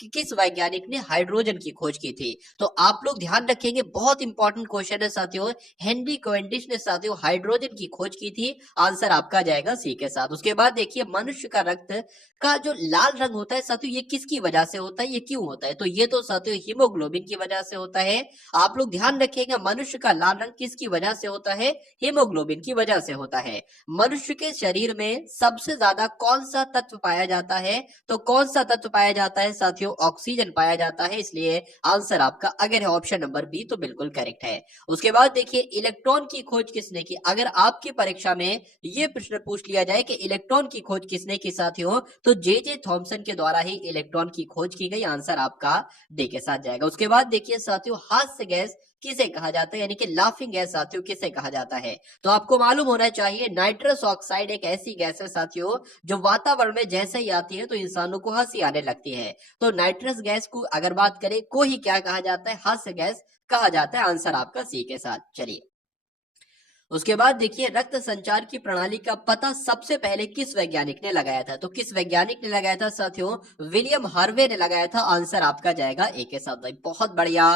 कि किस वैज्ञानिक ने हाइड्रोजन की खोज की थी? तो आप लोग ध्यान रखेंगे, बहुत इंपॉर्टेंट क्वेश्चन है साथियों। हेनरी कैवेंडिश ने साथियों हाइड्रोजन की खोज की थी। आंसर आपका जाएगा सी के साथ। उसके बाद देखिए, मनुष्य का रक्त का जो लाल रंग होता है साथियों, ये किसकी वजह से होता है, ये क्यों होता है? तो ये तो साथियों हीमोग्लोबिन की वजह से होता है। आप लोग ध्यान रखिएगा, मनुष्य का लाल रंग किसकी वजह से होता है? हीमोग्लोबिन की वजह से होता है। मनुष्य के शरीर में सबसे ज्यादा कौन सा तत्व पाया जाता है? तो कौन सा तत्व पाया जाता है साथियों? ऑक्सीजन पाया जाता है। इसलिए आंसर आपका अगर है ऑप्शन नंबर बी तो बिल्कुल करेक्ट है। उसके बाद देखिए, इलेक्ट्रॉन की खोज किसने की? अगर आपकी परीक्षा में ये प्रश्न पूछ लिया जाए कि इलेक्ट्रॉन की खोज किसने की साथियों, तो जे थॉमसन के द्वारा ही इलेक्ट्रॉन की खोज की गई। आंसर आपका डी के साथ जाएगा। उसके बाद देखिए साथियों, हास्य गैस किसे कहा जाता है, यानी कि लाफिंग गैस साथियों किसे कहा जाता है? तो आपको मालूम होना चाहिए, नाइट्रस ऑक्साइड एक ऐसी गैस है साथियों जो वातावरण में जैसे ही आती है तो इंसानों को हंसी आने लगती है। तो नाइट्रस गैस को अगर बात करें को ही क्या कहा जाता है? हास्य गैस कहा जाता है। आंसर आपका सी के साथ। चलिए, उसके बाद देखिए, रक्त संचार की प्रणाली का पता सबसे पहले किस वैज्ञानिक ने लगाया था? तो किस वैज्ञानिक ने लगाया था साथियों? विलियम हार्वे ने लगाया था। आंसर आपका जाएगा ए के साथ। भाई बहुत बढ़िया,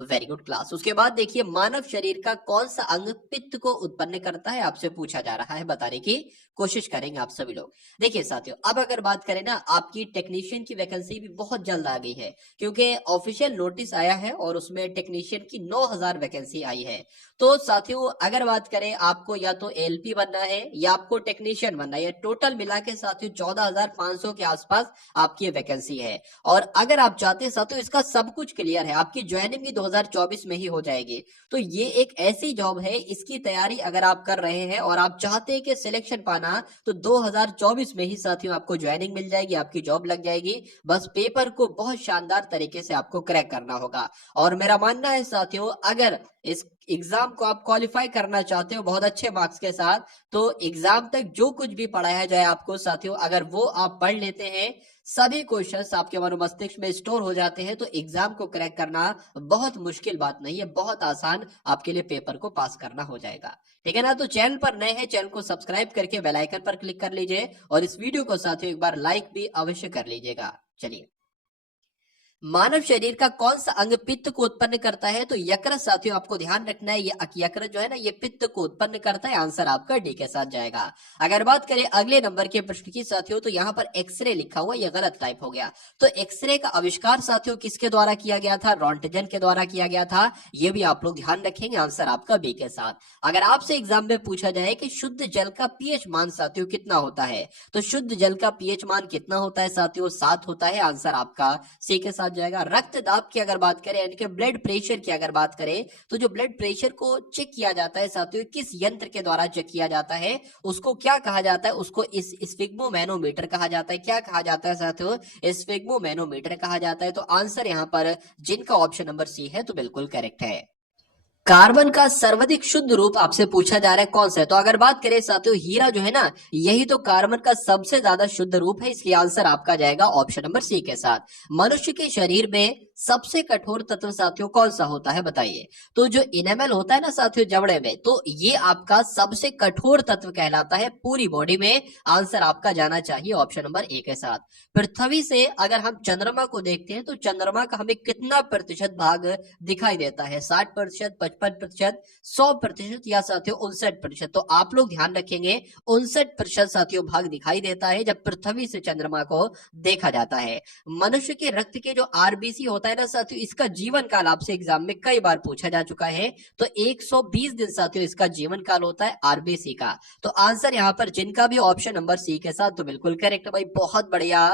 वेरी गुड क्लास। उसके बाद देखिए, मानव शरीर का कौन सा अंग पित्त को उत्पन्न करता है? आपसे पूछा जा रहा है, बताने की कोशिश करेंगे आप सभी लोग। देखिए साथियों, अब अगर बात करें ना, आपकी टेक्नीशियन की वैकेंसी भी बहुत जल्द आ गई है, क्योंकि ऑफिशियल नोटिस आया है और उसमें टेक्नीशियन की 9,000 वैकेंसी आई है। तो साथियों, अगर बात करें, आपको या तो एलपी बनना है या आपको टेक्नीशियन बनना है, टोटल मिला के साथियों 14,500 के आसपास आपकी वैकेंसी है। और अगर आप चाहते हैं साथियों, इसका सब कुछ क्लियर है, आपकी ज्वाइनिंग भी 2024 में ही हो जाएगी। तो ये एक ऐसी जॉब है, इसकी तैयारी अगर आप कर रहे हैं और आप चाहते हैं कि सिलेक्शन पाना, तो 2024 में ही साथियों आपको ज्वाइनिंग मिल जाएगी, आपकी जॉब लग जाएगी। बस पेपर को बहुत शानदार तरीके से आपको क्रैक करना होगा। और मेरा मानना है साथियों, अगर इस एग्जाम को आप क्वालिफाई करना चाहते हो बहुत अच्छे मार्क्स के साथ, तो एग्जाम तक जो कुछ भी पढ़ाया जाए आपको साथियों, अगर वो आप पढ़ लेते हैं, सभी क्वेश्चंस आपके मनोमस्तिष्क में स्टोर हो जाते हैं, तो एग्जाम को क्रैक करना बहुत मुश्किल बात नहीं है, बहुत आसान आपके लिए पेपर को पास करना हो जाएगा। ठीक है ना? तो चैनल पर नए हैं, चैनल को सब्सक्राइब करके बेल आइकन पर क्लिक कर लीजिए और इस वीडियो को साथियों एक बार लाइक भी अवश्य कर लीजिएगा। चलिए, मानव शरीर का कौन सा अंग पित्त को उत्पन्न करता है? तो यकृत साथियों, आपको ध्यान रखना है, ये यकृत जो है ना, ये पित्त को उत्पन्न करता है। आंसर आपका डी के साथ जाएगा। अगर बात करें अगले नंबर के प्रश्न की साथियों, तो यहाँ पर एक्सरे लिखा हुआ, ये गलत टाइप हो गया। तो एक्सरे का आविष्कार साथियों किसके द्वारा किया गया था? रॉन्टजन के द्वारा किया गया था। ये भी आप लोग ध्यान रखेंगे। आंसर आपका बी के साथ। अगर आपसे एग्जाम में पूछा जाए कि शुद्ध जल का पीएच मान साथियों कितना होता है, तो शुद्ध जल का पीएच मान कितना होता है साथियों? 7 होता है। आंसर आपका सी के साथ जाएगा। रक्तदाब की अगर बात करें, यानी कि ब्लड प्रेशर की अगर बात करें, तो जो ब्लड प्रेशर को चेक किया जाता है साथियों, किस यंत्र के द्वारा चेक किया जाता है, उसको क्या कहा जाता है? उसको इस स्फिग्मोमैनोमीटर कहा जाता है। क्या कहा जाता है साथियों? स्फिग्मोमैनोमीटर कहा जाता है। तो आंसर यहां पर जिनका ऑप्शन नंबर सी है तो बिल्कुल करेक्ट है। कार्बन का सर्वाधिक शुद्ध रूप आपसे पूछा जा रहा है कौन सा है? तो अगर बात करें साथियों, हीरा जो है ना, यही तो कार्बन का सबसे ज्यादा शुद्ध रूप है। इसलिए आंसर आपका जाएगा ऑप्शन नंबर सी के साथ। मनुष्य के शरीर में सबसे कठोर तत्व साथियों कौन सा होता है, बताइए? तो जो इनेमल होता है ना साथियों जबड़े में, तो ये आपका सबसे कठोर तत्व कहलाता है पूरी बॉडी में। आंसर आपका जाना चाहिए ऑप्शन नंबर ए के साथ। पृथ्वी से अगर हम चंद्रमा को देखते हैं, तो चंद्रमा का हमें कितना प्रतिशत भाग दिखाई देता है? 60%, 55%, 100% या साथियों 59%? तो आप लोग ध्यान रखेंगे, 59% साथियों भाग दिखाई देता है जब पृथ्वी से चंद्रमा को देखा जाता है। मनुष्य के रक्त के जो आरबीसी होता है ना साथियों, इसका जीवन काल आपसे एग्जाम में कई बार पूछा जा चुका है। तो 120 दिन साथियों इसका जीवन काल होता है आरबीसी का। तो आंसर यहाँ पर जिनका भी ऑप्शन नंबर सी के साथ तो बिल्कुल करेक्ट भाई, बहुत बढ़िया,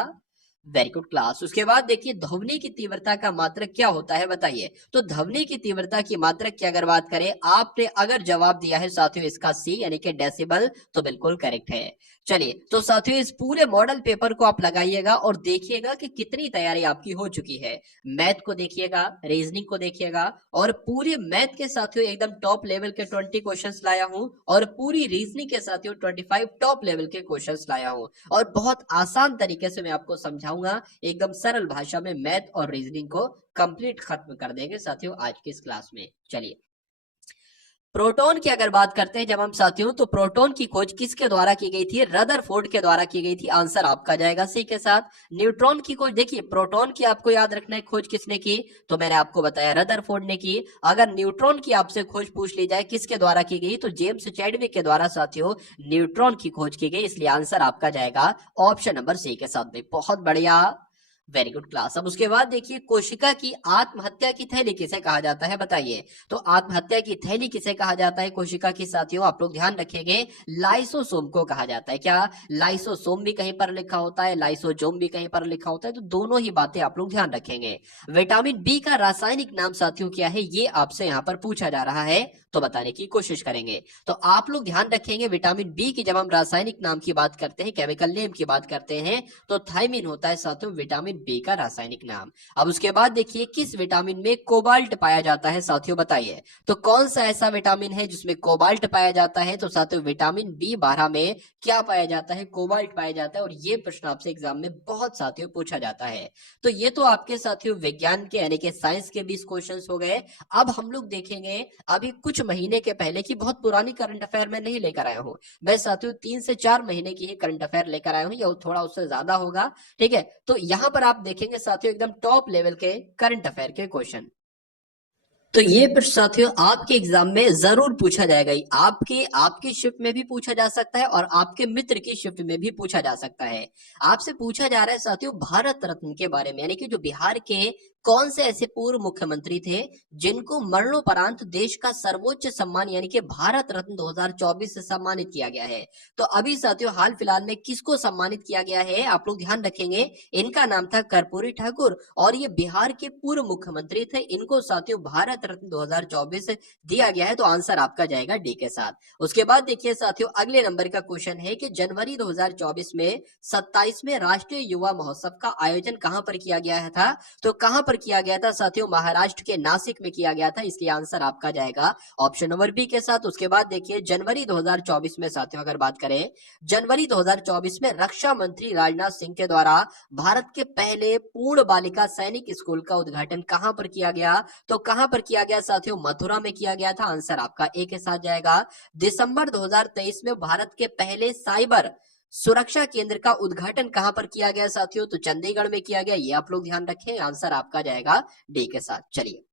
वेरी गुड क्लास। उसके बाद देखिए, ध्वनि की तीव्रता का मात्रक क्या होता है, बताइए? तो ध्वनि की तीव्रता की मात्रक की अगर बात करें, आपने अगर जवाब दिया है साथियों इसका सी, यानी कि डेसिबल, तो बिल्कुल करेक्ट है। चलिए, तो साथियों इस पूरे मॉडल पेपर को आप लगाइएगा और देखिएगा कि कितनी तैयारी आपकी हो चुकी है। मैथ को देखिएगा, रीजनिंग को देखिएगा, और पूरे मैथ के साथियों एकदम टॉप लेवल के 20 क्वेश्चंस लाया हूं, और पूरी रीजनिंग के साथियों 25 टॉप लेवल के क्वेश्चंस लाया हूं। और बहुत आसान तरीके से मैं आपको समझाऊंगा, एकदम सरल भाषा में मैथ और रीजनिंग को कंप्लीट खत्म कर देंगे साथियों आज की इस क्लास में। चलिए, प्रोटॉन की अगर बात करते हैं जब हम साथियों, तो प्रोटॉन की खोज किसके द्वारा की गई थी? रदरफोर्ड के द्वारा की गई थी। आंसर आपका जाएगा सी के साथ। न्यूट्रॉन की खोज, देखिए प्रोटॉन की आपको याद रखना है खोज किसने की, तो मैंने आपको बताया रदरफोर्ड ने की। अगर न्यूट्रॉन की आपसे खोज पूछ ली जाए किसके द्वारा की गई, तो जेम्स चैडविक के द्वारा साथियों न्यूट्रॉन की खोज की गई, इसलिए आंसर आपका जाएगा ऑप्शन नंबर सी के साथ। में बहुत बढ़िया, वेरी गुड क्लास। अब उसके बाद देखिए, कोशिका की आत्महत्या की थैली किसे कहा जाता है बताइए? तो आत्महत्या की थैली किसे कहा जाता है कोशिका की साथियों? आप लोग ध्यान रखेंगे, लाइसोसोम को कहा जाता है। क्या लाइसोसोम भी कहीं पर लिखा होता है, लाइसोजोम भी कहीं पर लिखा होता है? तो दोनों ही बातें आप लोग ध्यान रखेंगे। विटामिन बी का रासायनिक नाम साथियों क्या है, ये आपसे यहाँ पर पूछा जा रहा है, तो बताने की कोशिश करेंगे। तो आप लोग ध्यान रखेंगे, विटामिन बी की जब हम रासायनिक नाम की बात करते हैं, केमिकल नेम की बात करते हैं, तो थायमिन होता है साथियों विटामिन बी का रासायनिक नाम। अब उसके बाद देखिए, किस विटामिन में कोबाल्ट पाया जाता है साथियों बताइए? तो कौन सा ऐसा विटामिन है जिसमें कोबाल्ट पाया जाता है? तो साथियों विटामिन बी 12 में क्या पाया जाता है? कोबाल्ट पाया जाता है। और ये प्रश्न आपसे एग्जाम में बहुत साथियों पूछा जाता है। तो ये तो आपके साथियों विज्ञान के यानी कि साइंस के 20 क्वेश्चन हो गए। अब हम लोग देखेंगे अभी कुछ महीने के पहले की बहुत पुरानी करंट अफेयर में नहीं लेकर आया हूं मैं साथियों, 3 से 4 महीने की ही करंट अफेयर लेकर आया हूं, या थोड़ा उससे ज्यादा होगा। ठीक है, तो यहां पर आप देखेंगे साथियों एकदम टॉप लेवल के करंट अफेयर के क्वेश्चन। तो ये प्रश्न साथियों आपके एग्जाम में जरूर पूछा जाएगा। आपकी शिफ्ट में भी पूछा जा सकता है और आपके मित्र की शिफ्ट में भी पूछा जा सकता है। आपसे पूछा जा रहा है साथियों भारत रत्न के बारे में, यानी कि जो बिहार के कौन से ऐसे पूर्व मुख्यमंत्री थे जिनको मरणोपरांत देश का सर्वोच्च सम्मान यानी कि भारत रत्न 2024 से सम्मानित किया गया है। तो अभी साथियों हाल फिलहाल में किसको सम्मानित किया गया है, आप लोग ध्यान रखेंगे। इनका नाम था कर्पूरी ठाकुर और ये बिहार के पूर्व मुख्यमंत्री थे। इनको साथियों भारत रत्न 2024 दिया गया है, तो आंसर आपका जाएगा डी के साथ। उसके बाद देखिए साथियों अगले नंबर का क्वेश्चन है कि जनवरी 2024 में 27वें राष्ट्रीय युवा महोत्सव का आयोजन कहां पर किया गया था? तो कहां पर किया गया था साथियों? महाराष्ट्र के नासिक में किया गया था, इसलिए आंसर आपका जाएगा ऑप्शन नंबर बी के साथ। उसके बाद देखिए जनवरी 2024 में साथियों अगर बात करें, जनवरी 2024 में रक्षा मंत्री राजनाथ सिंह के द्वारा भारत के पहले पूर्ण बालिका सैनिक स्कूल का उद्घाटन कहां पर किया गया? तो कहां पर किया गया साथियों? मथुरा में किया गया था, आंसर आपका ए के साथ जाएगा। दिसंबर 2023 में भारत के पहले साइबर सुरक्षा केंद्र का उद्घाटन कहां पर किया गया साथियों? तो चंडीगढ़ में किया गया, ये आप लोग ध्यान रखें, आंसर आपका जाएगा डी के साथ। चलिए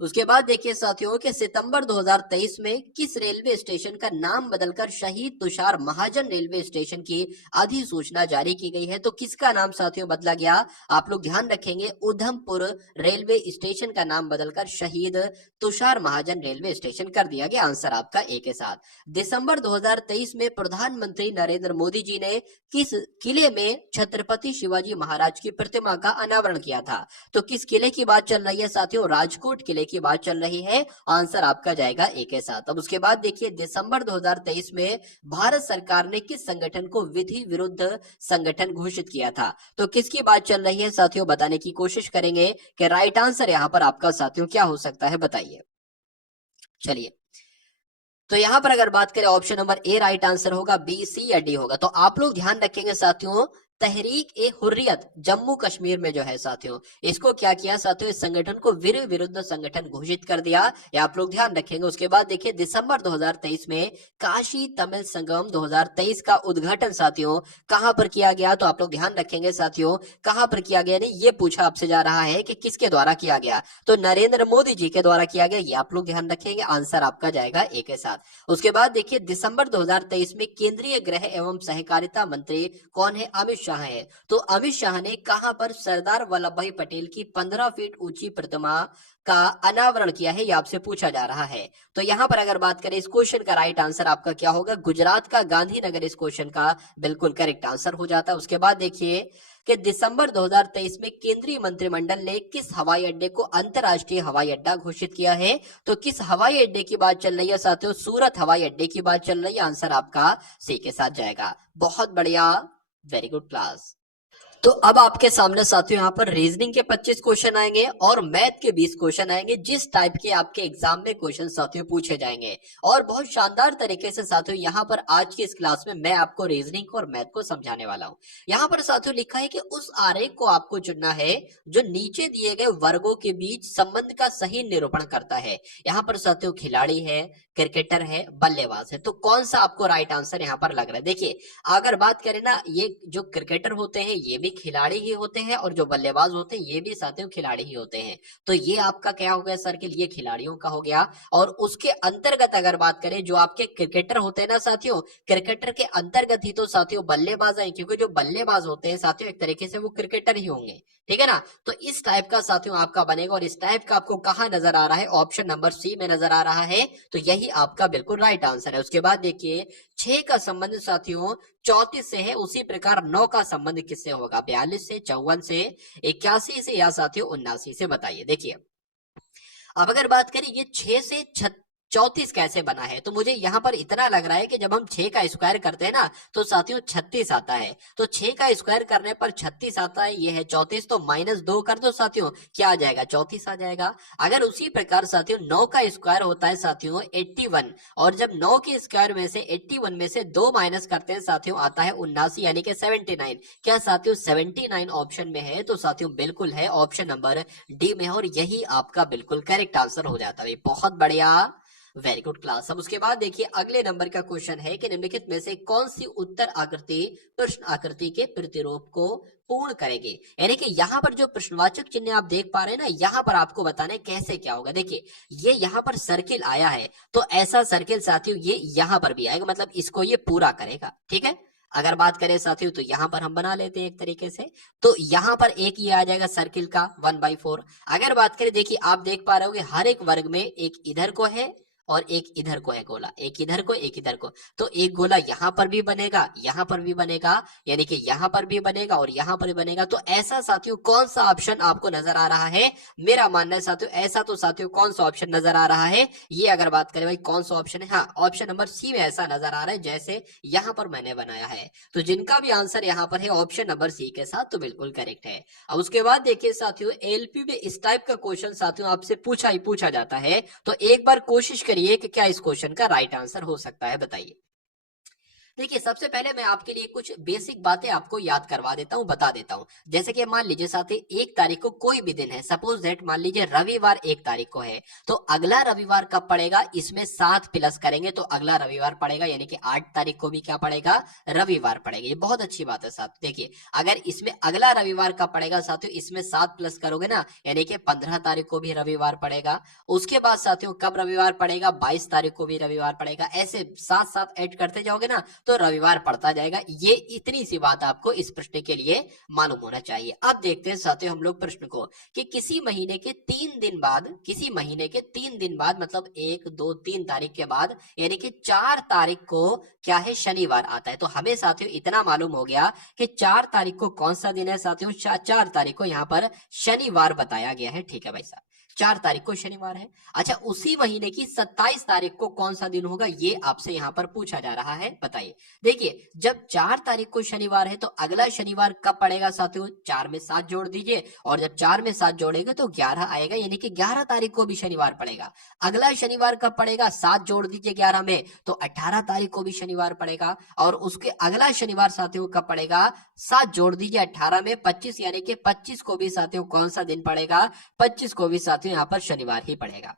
उसके बाद देखिए साथियों कि सितंबर 2023 में किस रेलवे स्टेशन का नाम बदलकर शहीद तुषार महाजन रेलवे स्टेशन की अधिसूचना जारी की गई है? तो किसका नाम साथियों बदला गया? आप लोग ध्यान रखेंगे, उधमपुर रेलवे स्टेशन का नाम बदलकर शहीद तुषार महाजन रेलवे स्टेशन कर दिया गया, आंसर आपका ए के साथ। दिसंबर 2023 में प्रधानमंत्री नरेंद्र मोदी जी ने किस किले में छत्रपति शिवाजी महाराज की प्रतिमा का अनावरण किया था? तो किस किले की बात चल रही है साथियों? राजकोट किले की बात चल रही है, आंसर आपका जाएगा ए के साथ। अब उसके बाद देखिए दिसंबर 2023 में भारत सरकार ने किस संगठन को विधि विरुद्ध संगठन घोषित किया था? तो किसकी बात चल रही है साथियों, बताने की कोशिश करेंगे कि राइट आंसर यहां पर आपका साथियों क्या हो सकता है, बताइए। चलिए तो यहां पर अगर बात करें option number A right answer होगा, बी सी या डी होगा। तो आप लोग ध्यान रखेंगे साथियों, तहरीक ए हुर्रियत जम्मू कश्मीर में जो है साथियों, इसको क्या किया साथियों? इस संगठन को वीर विरुद्ध संगठन घोषित कर दिया, या आप लोग ध्यान रखेंगे। उसके बाद देखिए दिसंबर 2023 में काशी तमिल संगम 2023 का उद्घाटन साथियों कहां पर किया गया? तो आप लोग ध्यान रखेंगे साथियों, कहां पर किया गया, नहीं ये पूछा आपसे जा रहा है कि किसके द्वारा किया गया, तो नरेंद्र मोदी जी के द्वारा किया गया, ये आप लोग ध्यान रखेंगे, आंसर आपका जाएगा ए के साथ। उसके बाद देखिए दिसंबर 2023 में केंद्रीय गृह एवं सहकारिता मंत्री कौन है? अमित शाह है। तो अमित शाह ने कहां पर सरदार वल्लभ भाई पटेल की 15 फीट ऊंची प्रतिमा का अनावरण किया है, यह आपसे पूछा जा रहा है। तो यहां पर अगर बात करें इस क्वेश्चन का राइट आंसर आपका क्या होगा? गुजरात का गांधीनगर इस क्वेश्चन का बिल्कुल करेक्ट आंसर हो जाता है। उसके बाद देखिए कि दिसंबर 2023 में केंद्रीय मंत्रिमंडल ने किस हवाई अड्डे को अंतरराष्ट्रीय हवाई अड्डा घोषित किया है? तो किस हवाई अड्डे की बात चल रही है साथियों? सूरत हवाई अड्डे की बात चल रही है, आंसर आपका सी के साथ जाएगा। बहुत बढ़िया, वेरी गुड क्लास। तो अब आपके सामने साथियों यहाँ पर रीजनिंग के 25 क्वेश्चन आएंगे और मैथ के 20 क्वेश्चन आएंगे, जिस टाइप के आपके एग्जाम में क्वेश्चन साथियों पूछे जाएंगे। और बहुत शानदार तरीके से साथियों यहाँ पर आज की इस क्लास में मैं आपको रीजनिंग और मैथ को समझाने वाला हूँ। यहाँ पर साथियों लिखा है कि उस आरेख को आपको चुनना है जो नीचे दिए गए वर्गों के बीच संबंध का सही निरूपण करता है। यहाँ पर साथियों खिलाड़ी है, क्रिकेटर है, बल्लेबाज है, तो कौन सा आपको राइट आंसर यहाँ पर लग रहा है? देखिए अगर बात करें ना, ये जो क्रिकेटर होते हैं ये भी खिलाड़ी ही होते हैं और जो बल्लेबाज होते हैं ये भी साथियों खिलाड़ी ही होते हैं। तो ये आपका क्या हो गया सर्किल, ये खिलाड़ियों का हो गया। और उसके अंतर्गत अगर बात करें जो आपके क्रिकेटर होते हैं ना साथियों, क्रिकेटर के अंतर्गत ही तो साथियों बल्लेबाज है, क्योंकि जो बल्लेबाज होते हैं साथियों एक तरीके से वो क्रिकेटर ही होंगे, ठीक है ना। तो इस टाइप का साथियों आपका बनेगा और इस टाइप का आपको कहां नजर आ रहा है? ऑप्शन नंबर सी में नजर आ रहा है। तो यही आपका बिल्कुल राइट आंसर है। उसके बाद देखिए 6 का संबंध साथियों 34 से है, उसी प्रकार 9 का संबंध किससे होगा? 42 से, 54 से, 81 से या साथियों 79 से? बताइए। देखिए अब अगर बात करें ये 6 से 34 कैसे बना है, तो मुझे यहाँ पर इतना लग रहा है कि जब हम 6 का स्क्वायर करते हैं ना तो साथियों 36 आता है। तो 6 का स्क्वायर करने पर 36 आता है, ये है 34, तो -2 कर दो साथियों, क्या आ जाएगा? 34 आ जाएगा। अगर उसी प्रकार साथियों 9 का स्क्वायर होता है साथियों 81, और जब 9 के स्क्वायर में से 81 में से 2 माइनस करते हैं साथियों आता है 79 यानी कि 79। क्या साथियों 79 ऑप्शन में है? तो साथियों बिल्कुल है, ऑप्शन नंबर डी में है और यही आपका बिल्कुल करेक्ट आंसर हो जाता है। बहुत बढ़िया, वेरी गुड क्लास। अब उसके बाद देखिए अगले नंबर का क्वेश्चन है कि निम्नलिखित में से कौन सी उत्तर आकृति प्रश्न आकृति के प्रतिरूप को पूर्ण करेगी? यानी कि यहाँ पर जो प्रश्नवाचक चिन्ह आप देख पा रहे हैं ना, यहाँ पर आपको बताने कैसे क्या होगा। देखिए ये यहाँ पर सर्किल आया है, तो ऐसा सर्किल साथियों ये यहाँ पर भी आएगा, मतलब इसको ये पूरा करेगा, ठीक है। अगर बात करें साथियों तो यहाँ पर हम बना लेते हैं एक तरीके से, तो यहाँ पर एक ये आ जाएगा सर्किल का 1/4। अगर बात करें देखिए आप देख पा रहे हो हर एक वर्ग में एक इधर को है और एक इधर को है गोला, एक इधर को एक इधर को, तो एक गोला यहाँ पर भी बनेगा, यहाँ पर भी बनेगा, यानी कि यहाँ पर भी बनेगा और यहाँ पर भी बनेगा। तो ऐसा साथियों कौन सा ऑप्शन आपको नजर आ रहा है? मेरा मानना है साथियों ऐसा तो साथियों कौन सा ऑप्शन नजर आ रहा है? ये अगर बात करें भाई कौन सा ऑप्शन है, हाँ ऑप्शन नंबर सी में ऐसा नजर आ रहा है जैसे यहाँ पर मैंने बनाया है। तो जिनका भी आंसर यहाँ पर है ऑप्शन नंबर सी के साथ, तो बिल्कुल करेक्ट है। अब उसके बाद देखिए साथियों एलपी में इस टाइप का क्वेश्चन साथियों आपसे पूछा ही पूछा जाता है, तो एक बार कोशिश करिए कि क्या इस क्वेश्चन का राइट आंसर हो सकता है, बताइए। देखिए सबसे पहले मैं आपके लिए कुछ बेसिक बातें आपको याद करवा देता हूं, बता देता हूं। जैसे कि मान लीजिए साथी 1 तारीख को कोई भी दिन है, सपोज दैट मान लीजिए रविवार 1 तारीख को है, तो अगला रविवार कब पड़ेगा? इसमें 7 प्लस करेंगे तो अगला रविवार पड़ेगा, यानी कि 8 तारीख को भी क्या पड़ेगा? रविवार पड़ेगा। ये बहुत अच्छी बात है साथ। देखिए अगर इसमें अगला रविवार कब पड़ेगा साथियों, इसमें 7 प्लस करोगे ना, यानी कि 15 तारीख को भी रविवार पड़ेगा। उसके बाद साथियों कब रविवार पड़ेगा? 22 तारीख को भी रविवार पड़ेगा। ऐसे साथ साथ ऐड करते जाओगे ना तो रविवार पड़ता जाएगा। ये इतनी सी बात आपको इस प्रश्न के लिए मालूम होना चाहिए। अब देखते हैं साथियों हम लोग प्रश्न को कि किसी महीने के 3 दिन बाद, किसी महीने के 3 दिन बाद मतलब 1 2 3 तारीख के बाद, यानी कि 4 तारीख को क्या है? शनिवार आता है। तो हमें साथियों इतना मालूम हो गया कि 4 तारीख को कौन सा दिन है साथियों? 4 तारीख को यहाँ पर शनिवार बताया गया है, ठीक है भाई साहब, 4 तारीख को शनिवार है। अच्छा उसी महीने की 27 तारीख को कौन सा दिन होगा, ये आपसे यहाँ पर पूछा जा रहा है, बताइए। देखिए जब 4 तारीख को शनिवार है तो अगला शनिवार कब पड़ेगा साथियों? 4 में 7 जोड़ दीजिए, और जब 4 में 7 जोड़ेंगे तो 11 आएगा, यानी कि 11 तारीख को भी शनिवार पड़ेगा। अगला शनिवार कब पड़ेगा? 7 जोड़ दीजिए 11 में तो 18 तारीख को भी शनिवार पड़ेगा। और उसके अगला शनिवार साथियों कब पड़ेगा? 7 जोड़ दीजिए 18 में 25, यानी कि 25 को भी साथियों कौन सा दिन पड़ेगा? 25 को भी साथियों यहाँ पर शनिवार ही पड़ेगा।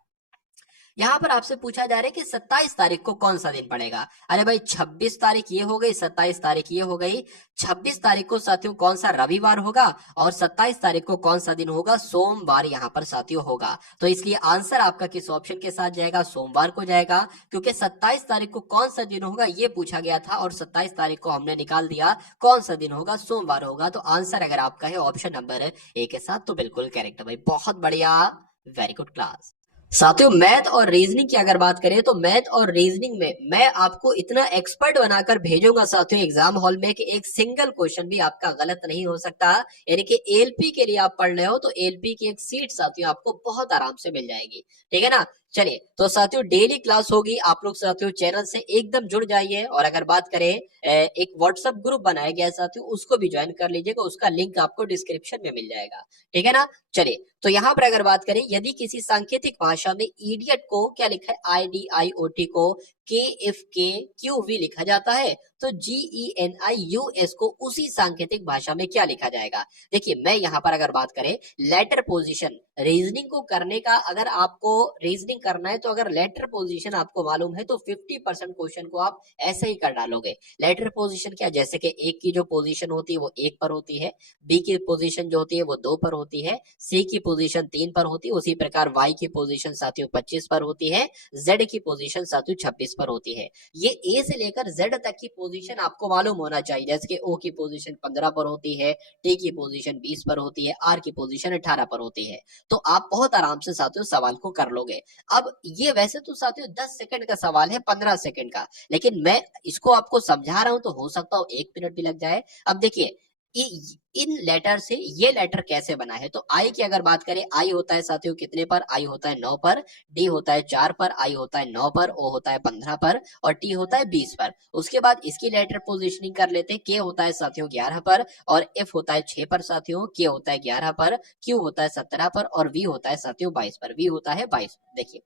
यहाँ पर आपसे पूछा जा रहा है कि 27 तारीख को कौन सा दिन पड़ेगा। अरे भाई 26 तारीख ये हो गई, 27 तारीख ये हो गई। 26 तारीख को साथियों कौन सा रविवार होगा और 27 तारीख को कौन सा दिन होगा? सोमवार यहाँ पर साथियों होगा। तो इसलिए आंसर आपका किस ऑप्शन के साथ जाएगा? सोमवार को जाएगा, क्योंकि 27 तारीख को कौन सा दिन होगा ये पूछा गया था और 27 तारीख को हमने निकाल दिया कौन सा दिन होगा? सोमवार होगा। तो आंसर अगर आपका है ऑप्शन नंबर ए के साथ, तो बिल्कुल करेक्ट भाई, बहुत बढ़िया, वेरी गुड क्लास। साथियों मैथ और रीजनिंग की अगर बात करें तो मैथ और रीजनिंग में मैं आपको इतना एक्सपर्ट बनाकर भेजूंगा साथियों एग्जाम हॉल में कि एक सिंगल क्वेश्चन भी आपका गलत नहीं हो सकता। यानी कि एलपी के लिए आप पढ़ रहे हो तो एलपी की एक सीट साथियों आपको बहुत आराम से मिल जाएगी, ठीक है ना। चलिए तो साथियों डेली क्लास होगी, आप लोग साथियों चैनल से एकदम जुड़ जाइए। और अगर बात करें एक व्हाट्सएप ग्रुप बनाया गया है साथियों, उसको भी ज्वाइन कर लीजिएगा, उसका लिंक आपको डिस्क्रिप्शन में मिल जाएगा, ठीक है ना। चलिए तो यहाँ पर अगर बात करें, यदि किसी सांकेतिक भाषा में इडियट को क्या लिखा है, IDIOT को KFKQV लिखा जाता है, तो GENIUS को उसी सांकेतिक भाषा में क्या लिखा जाएगा। देखिए मैं यहाँ पर अगर बात करें लेटर पोजीशन, रीजनिंग को करने का, अगर आपको रीजनिंग करना है तो अगर लेटर पोजीशन आपको मालूम है तो 50% क्वेश्चन को आप ऐसे ही कर डालोगे। लेटर पोजीशन क्या, जैसे कि एक की जो पोजीशन होती है वो 1 पर होती है, बी की पोजीशन जो होती है वो 2 पर होती है, सी की पोजीशन 3 पर होती है, उसी प्रकार वाई की पोजीशन साथियों 25 पर होती है, जेड की पोजीशन साथियों 26 पर होती है। ये ए से लेकर जेड तक की पोजीशन आपको मालूम होना चाहिए, जैसे कि ओ की पोजीशन 15 पर होती है, टी की पोजीशन 20 पर होती है, आर की पोजीशन 18 पर होती है। तो आप बहुत आराम से साथियों सवाल को कर लोगे। अब ये वैसे तो साथियों 10 सेकंड का सवाल है, 15 सेकंड का, लेकिन मैं इसको आपको समझा रहा हूं तो हो सकता हो 1 मिनट भी लग जाए। अब देखिए इन लेटर से ये लेटर कैसे बना है, तो आई की अगर बात करें, आई होता है साथियों कितने पर, आई होता है 9 पर, डी होता है 4 पर, आई होता है 9 पर, ओ होता है 15 पर और टी होता है 20 पर। उसके बाद इसकी लेटर पोजीशनिंग कर लेते हैं, के होता है साथियों 11 पर और एफ होता है 6 पर साथियों, के होता है 11 पर, क्यू होता है 17 पर और वी होता है साथियों 22 पर, वी होता है 22। देखिए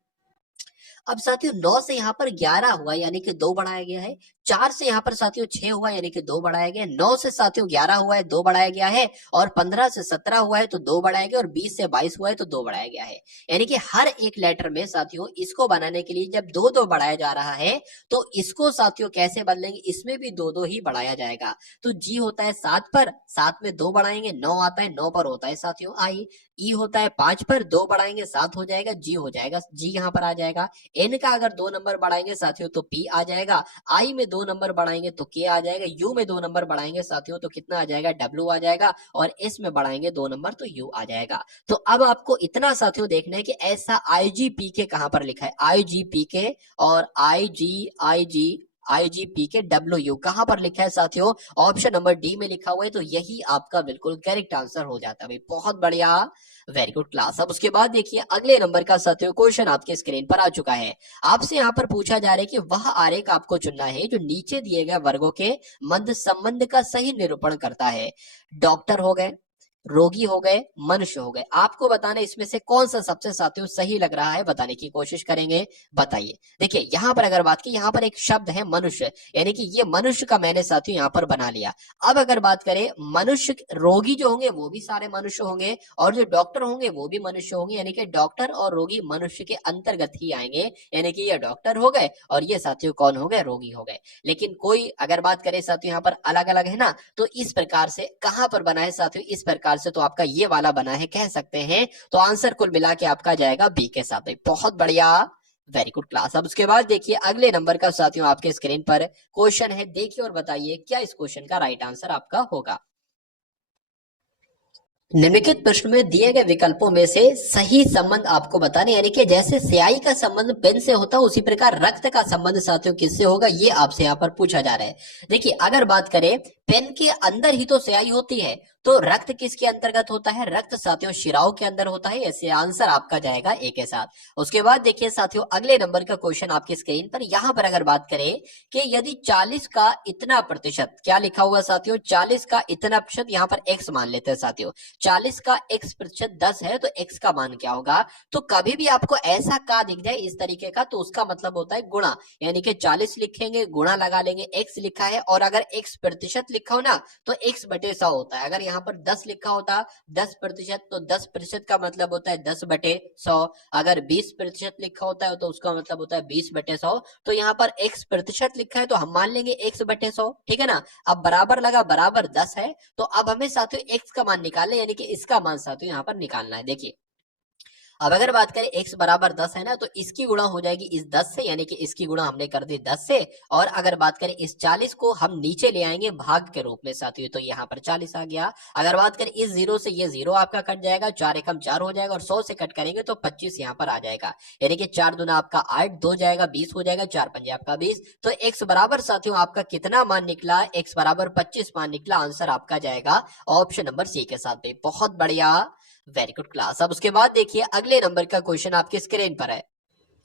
अब साथियों 9 से यहाँ पर 11 हुआ यानी कि 2 बढ़ाया गया है, 4 से यहाँ पर साथियों 6 हुआ यानी कि 2 बढ़ाया गया, 9 से साथियों 11 हुआ है 2 बढ़ाया गया है, और 15 से 17 हुआ है तो 2 बढ़ाया गया, और 20 से 22 हुआ है तो 2 बढ़ाया गया है। यानी कि हर एक लेटर में साथियों इसको बनाने के लिए जब 2 2 बढ़ाया जा रहा है तो इसको साथियों कैसे बदलेंगे, इसमें भी 2 2 ही बढ़ाया जाएगा। तो जी होता है 7 पर, 7 में 2 बढ़ाएंगे 9 आता है, 9 पर होता है साथियों आई। ई होता है 5 पर, 2 बढ़ाएंगे 7 हो जाएगा, जी हो जाएगा, जी यहाँ पर आ जाएगा। एन का अगर 2 नंबर बढ़ाएंगे साथियों तो पी आ जाएगा, आई में 2 नंबर बढ़ाएंगे तो के आ जाएगा, यू में 2 नंबर बढ़ाएंगे साथियों तो कितना आ जाएगा, डब्ल्यू आ जाएगा, और एस में बढ़ाएंगे 2 नंबर तो यू आ जाएगा। तो अब आपको इतना साथियों देखना है कि ऐसा IGPK कहां पर लिखा है, IGPK और IGPKWU कहां पर लिखा है साथियों, ऑप्शन नंबर डी में लिखा हुआ है, तो यही आपका बिल्कुल करेक्ट आंसर हो जाता है भाई, बहुत बढ़िया, वेरी गुड क्लास। अब उसके बाद देखिए अगले नंबर का साथियों क्वेश्चन आपके स्क्रीन पर आ चुका है। आपसे यहाँ पर पूछा जा रहा है कि वह आरेख आपको चुनना है जो नीचे दिए गए वर्गों के मध्य संबंध का सही निरूपण करता है। डॉक्टर हो गए, रोगी हो गए, मनुष्य हो गए, आपको बताना इसमें से कौन सा सबसे साथियों सही लग रहा है, बताने की कोशिश करेंगे, बताइए। देखिए यहाँ पर अगर बात की, यहाँ पर एक शब्द है मनुष्य, यानी कि ये मनुष्य का मैंने साथियों यहाँ पर बना लिया। अब अगर बात करें मनुष्य, रोगी जो होंगे वो भी सारे मनुष्य होंगे और जो डॉक्टर होंगे वो भी मनुष्य होंगे, यानी कि डॉक्टर और रोगी मनुष्य के अंतर्गत ही आएंगे, यानी कि ये डॉक्टर हो गए और ये साथियों कौन हो गए, रोगी हो गए। लेकिन कोई अगर बात करें साथियों यहाँ पर अलग अलग है ना, तो इस प्रकार से कहां पर बना है साथियों, इस प्रकार से तो आपका ये वाला बना है कह सकते हैं। तो आंसर कुल मिला के आपका जाएगा बी के साथ, बहुत बढ़िया, वेरी गुड क्लास। अब उसके बाद देखिए अगले नंबर का साथियों आपके स्क्रीन पर क्वेश्चन है, देखिए और बताइए क्या इस क्वेश्चन का राइट आंसर आपका होगा। निम्नलिखित प्रश्न में दिए गए विकल्पों में से सही संबंध आपको बताने, यानी कि जैसे स्याही का संबंध पेन से होता है उसी प्रकार रक्त का संबंध साथियों किससे होगा, ये आपसे यहाँ पर पूछा जा रहा है। देखिए अगर बात करें पेन के अंदर ही तो स्याही होती है, तो रक्त किसके अंतर्गत होता है, रक्त साथियों शिराओं के अंदर होता है, ऐसे आंसर आपका जाएगा ए के साथ। उसके बाद देखिए साथियों अगले नंबर का क्वेश्चन आपके स्क्रीन पर, यहाँ पर अगर बात करें कि यदि 40 का इतना प्रतिशत, क्या लिखा हुआ साथियों, 40 का इतना प्रतिशत, यहाँ पर एक्स मान लेते हैं साथियों, 40 का x प्रतिशत 10 है तो x का मान क्या होगा। तो कभी भी आपको ऐसा का दिख जाए इस तरीके का तो उसका मतलब होता है गुणा, यानी कि 40 लिखेंगे गुणा लगा लेंगे, x लिखा है और अगर x प्रतिशत लिखा हो ना तो x बटे 100 होता है। अगर यहाँ पर 10 लिखा होता 10% तो 10% का मतलब होता है 10 बटे 100। अगर 20% लिखा होता है तो उसका मतलब होता है 20 बटे 100। तो यहाँ पर x प्रतिशत लिखा है तो हम मान लेंगे x बटे 100, ठीक है ना। अब बराबर लगा, बराबर 10 है, तो अब हमें साथियों x का मान निकालना, यानी कि इसका मान साथियों यहाँ पर निकालना है। देखिए अब अगर बात करें x बराबर 10 है ना, तो इसकी गुणा हो जाएगी इस 10 से, यानी कि इसकी गुणा हमने कर दी 10 से, और अगर बात करें इस 40 को हम नीचे ले आएंगे भाग के रूप में साथियों, तो यहाँ पर 40 आ गया। अगर बात करें इस 0 से, ये 0 आपका कट जाएगा, 4 एकम 4 हो जाएगा, और 100 से कट करेंगे तो 25 यहाँ पर आ जाएगा, यानी कि 4 दूना आपका 8, 2 जाएगा 20 हो जाएगा, 4 पंजे आपका 20। तो x बराबर साथियों आपका कितना मान निकला, x बराबर 25 मान निकला, आंसर आपका जाएगा ऑप्शन नंबर सी के साथ। बहुत बढ़िया, वेरी गुड क्लास। अब उसके बाद देखिए अगले नंबर का क्वेश्चन आपके स्क्रीन पर है।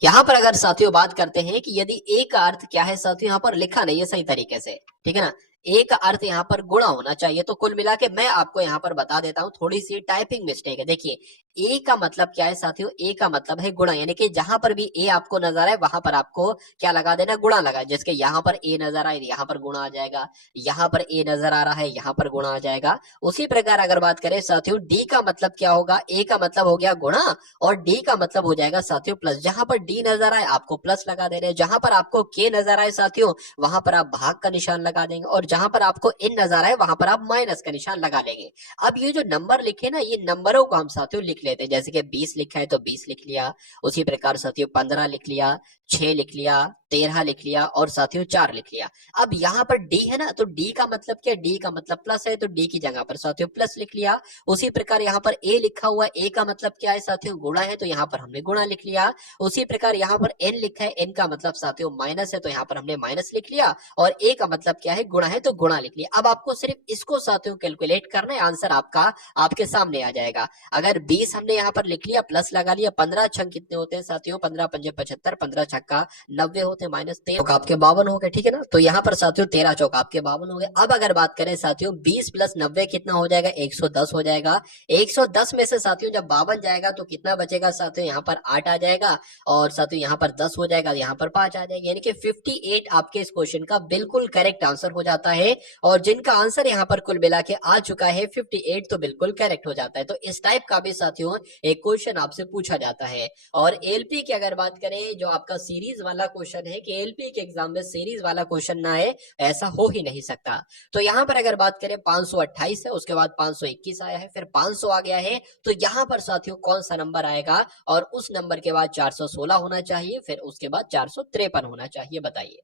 यहाँ पर अगर साथियों बात करते हैं कि यदि ए का अर्थ क्या है साथियों, यहाँ पर लिखा नहीं है सही तरीके से, ठीक है ना। ए का अर्थ यहाँ पर गुणा होना चाहिए। तो कुल मिला के मैं आपको यहाँ पर बता देता हूँ, थोड़ी सी टाइपिंग मिस्टेक है। देखिए ए का मतलब क्या है साथियों, ए का मतलब है गुणा, यानी कि जहां पर भी ए आपको नजर आए वहां पर आपको क्या लगा देना, गुणा लगा। जिसके यहाँ पर ए नजर आए यहाँ पर गुणा आ जाएगा, यहाँ पर ए नजर आ रहा है यहाँ पर गुणा आ जाएगा। उसी प्रकार अगर बात करें साथियों डी का मतलब क्या होगा, ए का मतलब हो गया गुणा और डी का मतलब हो जाएगा साथियों प्लस। जहां पर डी नजर आए आपको प्लस लगा दे रहे हैं, जहां पर आपको के नजर आए साथियों वहां पर आप भाग का निशान लगा देंगे, और जहां पर आपको इन नजर आए वहां पर आप माइनस का निशान लगा लेंगे। अब ये जो नंबर लिखे ना, ये नंबरों को हम साथियों लिख लेते हैं। जैसे कि 20 लिखा है तो 20 लिख लिया, उसी प्रकार साथियों 15 लिख लिया, 6 लिख लिया, 13 लिख लिया और साथियों 4 लिख लिया। अब यहाँ पर डी है ना, तो डी का मतलब क्या, डी का मतलब प्लस है, तो डी की जगह पर साथियों प्लस लिख लिया। उसी प्रकार यहाँ पर ए लिखा हुआ है, ए का मतलब क्या है साथियों, गुणा है, तो यहाँ पर हमने गुणा लिख लिया। उसी प्रकार यहाँ पर एन लिखा है, एन का मतलब साथियों माइनस है, तो यहाँ पर हमने माइनस लिख लिया। और ए का मतलब क्या है, गुणा है, तो गुणा लिख लिया। अब आपको सिर्फ इसको साथियों कैलकुलेट करना है, आंसर आपका आपके सामने आ जाएगा। अगर 20 हमने यहाँ पर लिख लिया, प्लस लगा लिया, 15 छंग कितने होते हैं साथियों, 15 पंजे 75, 15 छक्का 90 होते हैं, माइनस 13 आपके 52 हो गए, ठीक है ना। तो यहाँ पर साथियों 13 चौक आपके 52 हो गए। अब अगर बात करें साथियों 20 प्लस 90 कितना हो जाएगा, 110 हो जाएगा। 110 में से साथियों जब 52 जाएगा तो कितना बचेगा साथियों, यहाँ पर 8 आ जाएगा, और साथियों यहाँ पर 10 हो जाएगा, यहाँ पर 5 आ जाएगा, यानी कि 58 आपके इस क्वेश्चन का बिल्कुल करेक्ट आंसर हो जाता है। और जिनका आंसर यहाँ पर कुल मिला के आ चुका है 58, तो बिल्कुल करेक्ट हो जाता है। तो इस टाइप का भी साथियों एक क्वेश्चन आपसे पूछा जाता है। और एलपी की अगर बात करें, जो आपका सीरीज वाला क्वेश्चन है, कि एलपी के एग्जाम में सीरीज वाला क्वेश्चन ना आए, ऐसा हो ही नहीं सकता। तो यहाँ पर अगर बात करें 528 है, उसके बाद 521 आया है, फिर 500 आ गया है, तो यहाँ पर साथियों कौन सा नंबर आएगा, और उस नंबर के बाद 416 होना चाहिए, फिर उसके बाद 453 होना चाहिए, बताइए।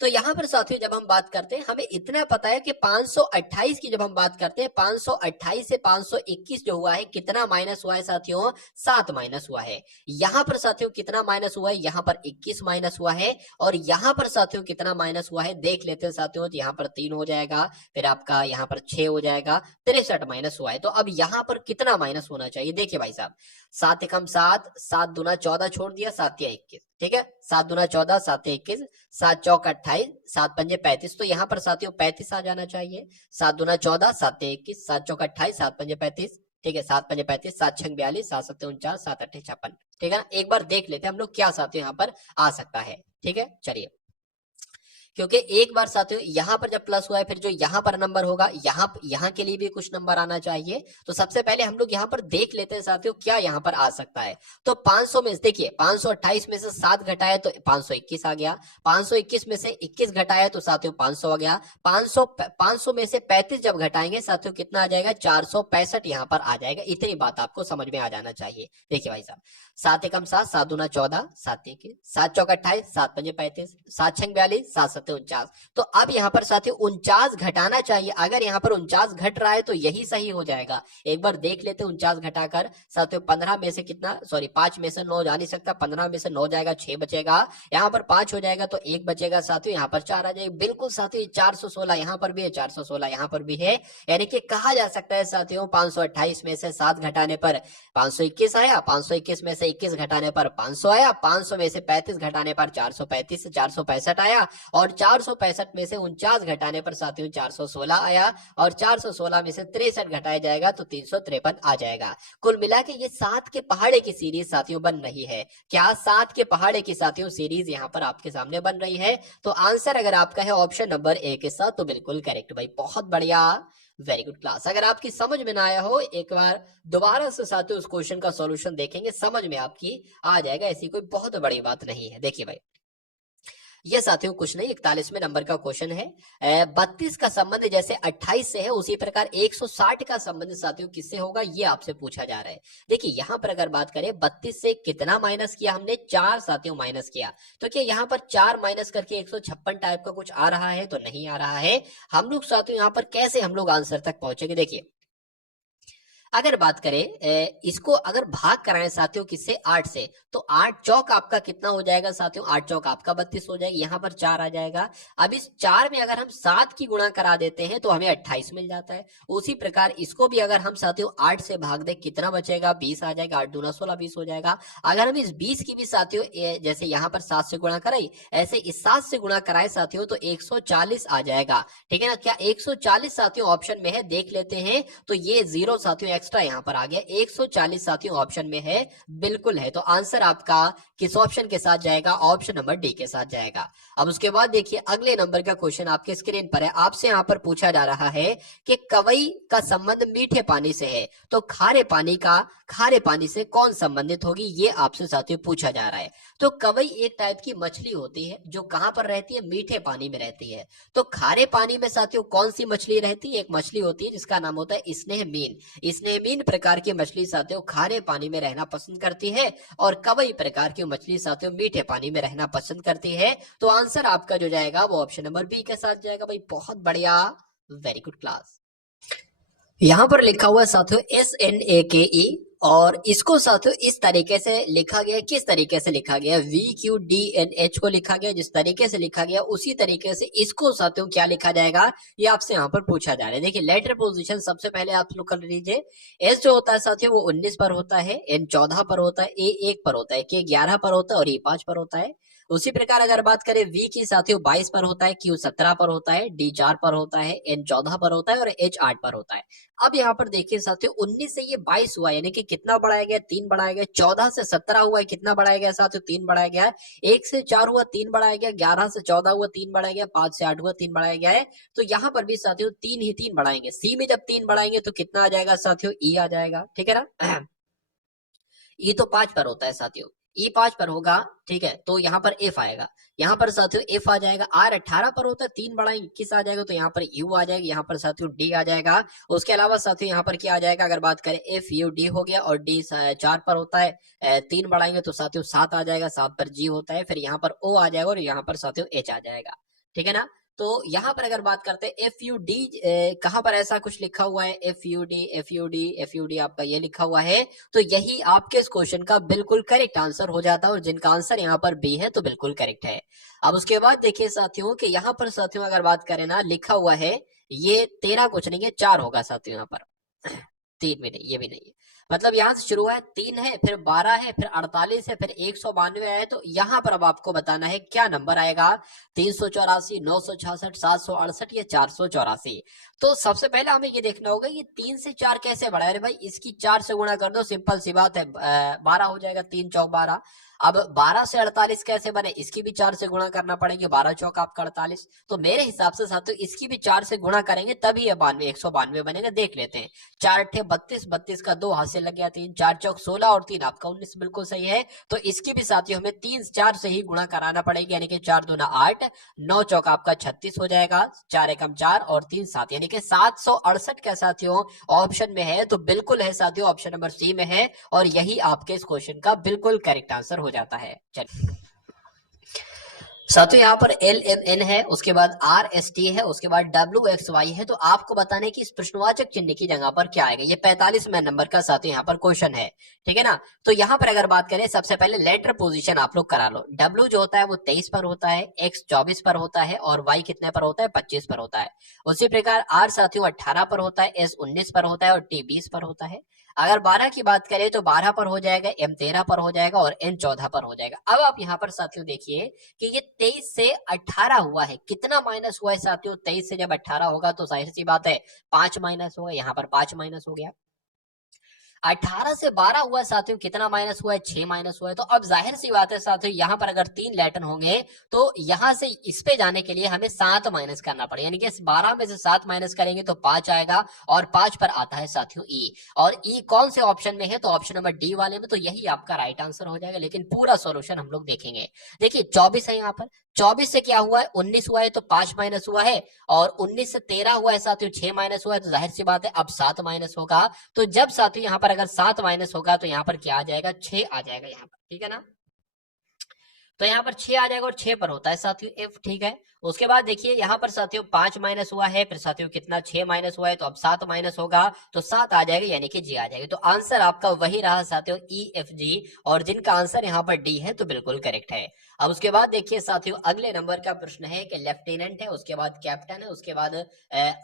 तो यहाँ पर साथियों जब हम बात करते हैं, हमें इतना पता है कि 528 की जब हम बात करते हैं, 528 से 521 जो हुआ है, कितना माइनस हुआ है साथियों, 7 माइनस हुआ है। यहाँ पर साथियों कितना माइनस हुआ है, यहाँ पर 21 माइनस हुआ है। और यहाँ पर साथियों कितना माइनस हुआ है देख लेते हैं साथियों, तो यहाँ पर 3 हो जाएगा, फिर आपका यहाँ पर 6 हो जाएगा, 63 माइनस हुआ है। तो अब यहाँ पर कितना माइनस होना चाहिए, देखिए भाई साहब, 7 एकम 7, 7 दूना 14 छोड़ दिया, 7 या 21, ठीक है, 7 दूना 14, 7 21, 7 चौक 28, 7 पंजे 35, तो यहाँ पर साथियों 35 आ जाना चाहिए। 7 दूना 14, 7 21, 7 चौक 28, 7 पंजे 35, ठीक है, 7 पंजे 35, 7 छंग 42, 7 सत्ते 49, 7 अट्ठे 56, ठीक है ना। एक बार देख लेते हैं हम लोग क्या साथियों यहाँ पर आ सकता है, ठीक है, चलिए। क्योंकि एक बार साथियों यहाँ पर जब प्लस हुआ है, फिर जो यहाँ पर नंबर होगा, यहाँ के लिए भी कुछ नंबर आना चाहिए। तो सबसे पहले हम लोग यहाँ पर देख लेते हैं साथियों क्या यहाँ पर आ सकता है। तो 500 में देखिए, 528 में से 7 घटाए तो 521 आ गया, 521 में से 21 घटाए तो साथियों 500 आ गया, 500 में से 35 जब घटाएंगे साथियों कितना आ जाएगा, 465 यहाँ पर आ जाएगा। इतनी बात आपको समझ में आ जाना चाहिए। देखिए भाई साहब, 7 एकम 7, 7 दूना 14, 7 21, 7 चौक 28, 7 पंजे 35, 7 छंग 42, 7 सत्ते 49। तो अब यहाँ पर साथियों 49 घटाना चाहिए। अगर यहाँ पर 49 घट रहा है तो यही सही हो जाएगा। एक बार देख लेते हैं 49 घटाकर साथियों, 15 में से कितना, सॉरी 5 में से 9 जा नहीं सकता, 15 में से 9 जाएगा 6 बचेगा, यहाँ पर 5 हो जाएगा तो 1 बचेगा साथियों, यहाँ पर 4 आ जाएगा। बिल्कुल साथियों 416 यहाँ पर भी है, 416 यहाँ पर भी है, यानी कि कहा जा सकता है साथियों 528 में से 7 घटाने पर 521 आया, 521 में से 21 घटाने पर 500 आया, 500 में से 35 घटाने पर 435 से 465 आया, और 465 में से 49 घटाने पर साथियों 416 आया, और 416 में से 63 घटाया जाएगा तो 353 आ जाएगा। कुल मिला के ये 7 के पहाड़े की सीरीज साथियों बन रही है। क्या 7 के पहाड़े की साथियों सीरीज यहाँ पर आपके सामने बन रही है? तो आंसर अगर आपका है ऑप्शन नंबर ए के साथ, तो बिल्कुल करेक्ट भाई, बहुत बढ़िया, वेरी गुड क्लास। अगर आपकी समझ में ना आया हो, एक बार दोबारा से साथियों उस क्वेश्चन का सॉल्यूशन देखेंगे, समझ में आपकी आ जाएगा, ऐसी कोई बहुत बड़ी बात नहीं है। देखिए भाई, ये साथियों कुछ नहीं, 41वें नंबर का क्वेश्चन है। 32 का संबंध जैसे 28 से है, उसी प्रकार 160 का संबंध साथियों किससे होगा, ये आपसे पूछा जा रहा है। देखिए यहाँ पर अगर बात करें 32 से कितना माइनस किया हमने, 4 साथियों माइनस किया। तो क्या यहाँ पर 4 माइनस करके 156 टाइप का कुछ आ रहा है? तो नहीं आ रहा है। हम लोग साथियों यहाँ पर कैसे हम लोग आंसर तक पहुंचेंगे, देखिए अगर बात करें इसको अगर भाग कराएं साथियों किससे, 8 से, तो 8 चौक आपका कितना हो जाएगा साथियों, 8 चौक आपका 32 हो जाएगा, यहाँ पर 4 आ जाएगा। अब इस 4 में अगर हम 7 की गुणा करा देते हैं तो हमें 28 मिल जाता है। उसी प्रकार इसको भी अगर हम साथियों 8 से भाग दें कितना बचेगा, 20 आ जाएगा, 8 दूना 16, 20 हो जाएगा। अगर हम इस 20 की भी साथियों जैसे यहाँ पर 7 से गुणा कराई, ऐसे इस 7 से गुणा कराए साथियों तो 140 आ जाएगा। ठीक है ना, क्या 140 साथियों ऑप्शन में है, देख लेते हैं। तो ये 0 साथियों एक्स्ट्रा यहाँ पर आ गया, 140 साथियों ऑप्शन में है, बिल्कुल है। तो आंसर आपका किस ऑप्शन के साथ जाएगा, ऑप्शन नंबर डी के साथ जाएगा। अब उसके बाद देखिए अगले नंबर का क्वेश्चन आपके स्क्रीन पर है। आपसे यहाँ पर पूछा जा रहा है कि कवई का संबंध मीठे पानी से है, तो खारे पानी से कौन संबंधित होगी, ये आपसे साथियों पूछा जा रहा है। तो कवई एक टाइप की मछली होती है जो कहां पर रहती है, मीठे पानी में रहती है। तो खारे पानी में साथियों कौन सी मछली रहती है, एक मछली होती है जिसका नाम होता है स्नेहमीन। स्नेहमीन प्रकार की मछली साथियों खारे पानी में रहना पसंद करती है, और कवई प्रकार की मछली साथियों मीठे पानी में रहना पसंद करती है। तो आंसर आपका जो जाएगा वो ऑप्शन नंबर बी के साथ जाएगा। भाई बहुत बढ़िया, वेरी गुड क्लास। यहाँ पर लिखा हुआ है साथियों SNAKE, और इसको साथियों इस तरीके से लिखा गया, किस तरीके से लिखा गया, VQDNH को लिखा गया, जिस तरीके से लिखा गया उसी तरीके से इसको साथियों क्या लिखा जाएगा, ये आपसे यहाँ पर पूछा जा रहा है। देखिए लेटर पोजीशन सबसे पहले आप लोग कर लीजिए। S जो होता है साथियों वो 19 पर होता है, N 14 पर होता है, A 1 पर होता है, K 11 पर होता है और E 5 पर होता है। उसी प्रकार अगर बात करें V की साथियों 22 पर होता है, Q 17 पर होता है, D 4 पर होता है, N 14 पर होता है और H 8 पर होता है। अब यहाँ पर देखिए साथियों 19 से ये 22 हुआ, यानी कि कितना बढ़ाया गया, 3 बढ़ाया गया। 14 से 17 हुआ है, कितना बढ़ाया गया साथियों, 3 बढ़ाया गया है। 1 से 4 हुआ, 3 बढ़ाया गया। 11 से 14 हुआ, 3 बढ़ाया गया। 5 से 8 हुआ, 3 बढ़ाया गया है। तो यहाँ पर भी साथियों 3 ही 3 बढ़ाएंगे। सी में जब 3 बढ़ाएंगे तो कितना आ जाएगा साथियों, ई आ जाएगा। ठीक है ना, ई तो 5 पर होता है साथियों, ई 5 पर होगा। ठीक है, तो यहाँ पर एफ आएगा, यहाँ पर साथियों एफ आ जाएगा। आर 18 पर होता है, 3 बढ़ाएंगे 21 आ जाएगा, तो यहाँ पर यू आ जाएगा, यहाँ पर साथियों डी आ जाएगा। उसके अलावा साथियों यहाँ पर क्या आ जाएगा, अगर बात करें एफ यू डी हो गया, और डी 4 पर होता है, 3 बढ़ाएंगे तो साथियों 7 आ जाएगा, 7 पर जी होता है, फिर यहाँ पर ओ आ जाएगा और यहाँ पर साथियों एच आ जाएगा। ठीक है ना, तो यहाँ पर अगर बात करते हैं एफ यू डी, कहां पर ऐसा कुछ लिखा हुआ है, F U D F U D F U D आपका ये लिखा हुआ है, तो यही आपके इस क्वेश्चन का बिल्कुल करेक्ट आंसर हो जाता है, और जिनका आंसर यहाँ पर बी है तो बिल्कुल करेक्ट है। अब उसके बाद देखिए साथियों कि यहाँ पर साथियों अगर बात करें ना, लिखा हुआ है ये 13 कुछ नहीं है, 4 होगा साथियों यहाँ पर 3 भी नहीं, ये भी नहीं है। मतलब यहाँ से शुरू है, 3 है, फिर 12 है, फिर 48 है, फिर 192 है। तो यहाँ पर अब आपको बताना है क्या नंबर आएगा, 384, 966, 768 या 484। तो सबसे पहले हमें ये देखना होगा ये 3 से 4 कैसे बढ़ा। अरे भाई इसकी 4 से गुणा कर दो, सिंपल सी बात है, 12 हो जाएगा, 3 चौक 12। अब 12 से 48 कैसे बने, इसकी भी 4 से गुणा करना पड़ेगा, 12 चौक आपका 48। तो मेरे हिसाब से साथियों इसकी भी 4 से गुणा करेंगे तभी ये 192 बनेगा। देख लेते हैं, 4 अट्ठे 32, 32 का 2 हाथ से लग गया 3, 4 चौक 16 और 3 आपका 19, बिल्कुल सही है। तो इसकी भी साथियों हमें 3 4 से ही गुणा कराना पड़ेगा, यानी कि 4 दूना 8, 9 चौक आपका 36 हो जाएगा, 4 एकम 4 और 3 7, यानी कि 768 का साथियों ऑप्शन में है। तो बिल्कुल है साथियों, ऑप्शन नंबर सी में है, और यही आपके इस क्वेश्चन का बिल्कुल करेक्ट आंसर हो जाता है। चलिए साथियों यहाँ पर LMN है, उसके बाद RST है, उसके बाद WXY है। तो आपको बताना है कि इस प्रश्नवाचक चिन्ह की जगह पर क्या आएगा। ये 45वें नंबर का साथियों यहाँ पर क्वेश्चन है। ठीक है ना, तो यहाँ पर अगर बात करें सबसे पहले लेटर पोजीशन आप लोग करा लो। W जो होता है वो 23 पर होता है, X 24 पर होता है, और Y कितने पर होता है, 25 पर होता है। उसी प्रकार R साथियों 18 पर होता है, S 19 पर होता है और T 20 पर होता है। अगर 12 की बात करें तो 12 पर हो जाएगा, M 13 पर हो जाएगा और N 14 पर हो जाएगा। अब आप यहाँ पर साथियों देखिए कि ये 23 से 18 हुआ है, कितना माइनस हुआ है साथियों, 23 से जब 18 होगा तो जाहिर सी बात है 5 माइनस होगा, यहाँ पर 5 माइनस हो गया। 18 से 12 हुआ है साथियों, कितना माइनस हुआ है, 6 माइनस हुआ है। तो अब जाहिर सी बात है साथियों यहाँ पर अगर 3 लेटर होंगे तो यहाँ से इस पे जाने के लिए हमें 7 माइनस करना पड़ेगा, यानी कि 12 में से 7 माइनस करेंगे तो 5 आएगा, और 5 पर आता है साथियों ई। और ई कौन से ऑप्शन में है, तो ऑप्शन नंबर डी वाले में। तो यही आपका राइट आंसर हो जाएगा, लेकिन पूरा सोल्यूशन हम लोग देखेंगे। देखिए 24 है यहाँ पर, 24 से क्या हुआ है, 19 हुआ है तो 5 माइनस हुआ है, और 19 से 13 हुआ है साथियों, 6 माइनस हुआ है, तो जाहिर सी बात है अब 7 माइनस होगा। तो जब साथियों यहाँ पर अगर 7 माइनस होगा तो यहाँ पर क्या आ जाएगा, 6 आ जाएगा यहाँ पर। ठीक है ना, तो यहाँ पर 6 आ जाएगा, और 6 पर होता है साथियों एफ। ठीक है, उसके बाद देखिए यहाँ पर साथियों 5 माइनस हुआ है, फिर साथियों कितना 6 माइनस हुआ है, तो अब 7 माइनस होगा तो 7 आ जाएगा, यानी कि जी आ जाएगा। तो आंसर आपका वही रहा साथियों EFG, और जिनका आंसर यहाँ पर डी है तो बिल्कुल करेक्ट है। अब उसके बाद देखिए साथियों अगले नंबर का प्रश्न है कि लेफ्टिनेंट है, उसके बाद कैप्टन है, उसके बाद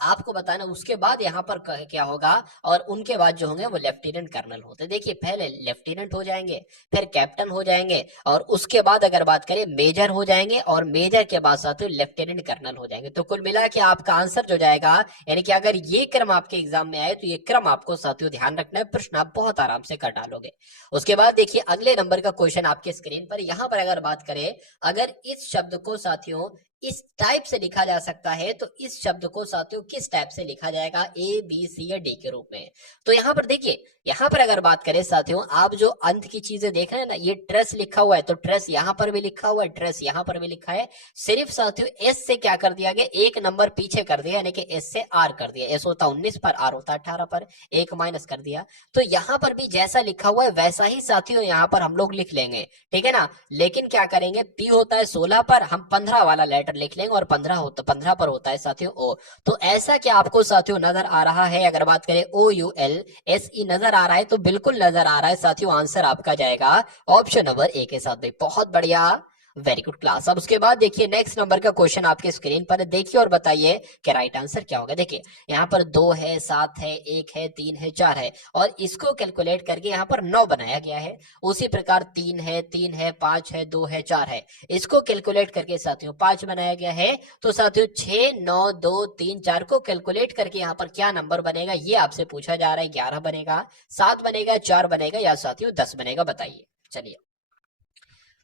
आपको बताना उसके बाद यहाँ पर क्या होगा, और उनके बाद जो होंगे वो लेफ्टिनेंट कर्नल होते हैं। देखिए पहले लेफ्टिनेंट हो जाएंगे, फिर कैप्टन हो जाएंगे, और उसके बाद अगर बात करें मेजर हो जाएंगे, और मेजर के बाद साथियों लेफ्टिनेंट कर्नल हो जाएंगे। तो कुल मिला के आपका आंसर जो जाएगा, यानी कि अगर ये क्रम आपके एग्जाम में आए तो ये क्रम आपको साथियों ध्यान रखना है, प्रश्न आप बहुत आराम से कर डालोगे। उसके बाद देखिए अगले नंबर का क्वेश्चन आपके स्क्रीन पर, यहां पर अगर बात करें, अगर इस शब्द को साथियों इस टाइप से लिखा जा सकता है तो इस शब्द को साथियों किस टाइप से लिखा जाएगा, ए बी सी या डी के रूप में। तो यहाँ पर देखिए, यहाँ पर अगर बात करें साथियों, आप जो अंत की चीजें देख रहे हैं ना, ये ट्रेस लिखा हुआ है, तो ट्रेस यहाँ पर भी लिखा हुआ है, ट्रेस यहाँ पर भी लिखा है, सिर्फ साथियों एस से क्या कर दिया गया, एक नंबर पीछे कर दिया, यानी कि एस से आर कर दिया। एस होता 19 पर, आर होता 18 पर, एक माइनस कर दिया। तो यहाँ पर भी जैसा लिखा हुआ है वैसा ही साथियों यहाँ पर हम लोग लिख लेंगे, ठीक है ना। लेकिन क्या करेंगे, पी होता है 16 पर, हम 15 वाला लेटर लिख लेंगे, और 15 पर होता है साथियों ओ। तो ऐसा क्या आपको साथियों नजर आ रहा है, अगर बात करें OULSE नजर आ रहा है, तो बिल्कुल नजर आ रहा है साथियों। आंसर आपका जाएगा ऑप्शन नंबर ए के साथ। भाई बहुत बढ़िया, वेरी गुड क्लास। अब उसके बाद देखिए नेक्स्ट नंबर का क्वेश्चन आपके स्क्रीन पर देखिए और बताइए कि राइट आंसर क्या होगा। देखिए यहाँ पर 2 है, 7 है, 1 है, 3 है, 4 है, और इसको कैलकुलेट करके यहाँ पर 9 बनाया गया है। उसी प्रकार 3 है, 5 है, 2 है, 4 है, इसको कैलकुलेट करके साथियों 5 बनाया गया है। तो साथियों 6, 9, 2, 3, 4 को कैलकुलेट करके यहाँ पर क्या नंबर बनेगा, ये आपसे पूछा जा रहा है। 11 बनेगा, 7 बनेगा, 4 बनेगा, या साथियों 10 बनेगा, बताइए। चलिए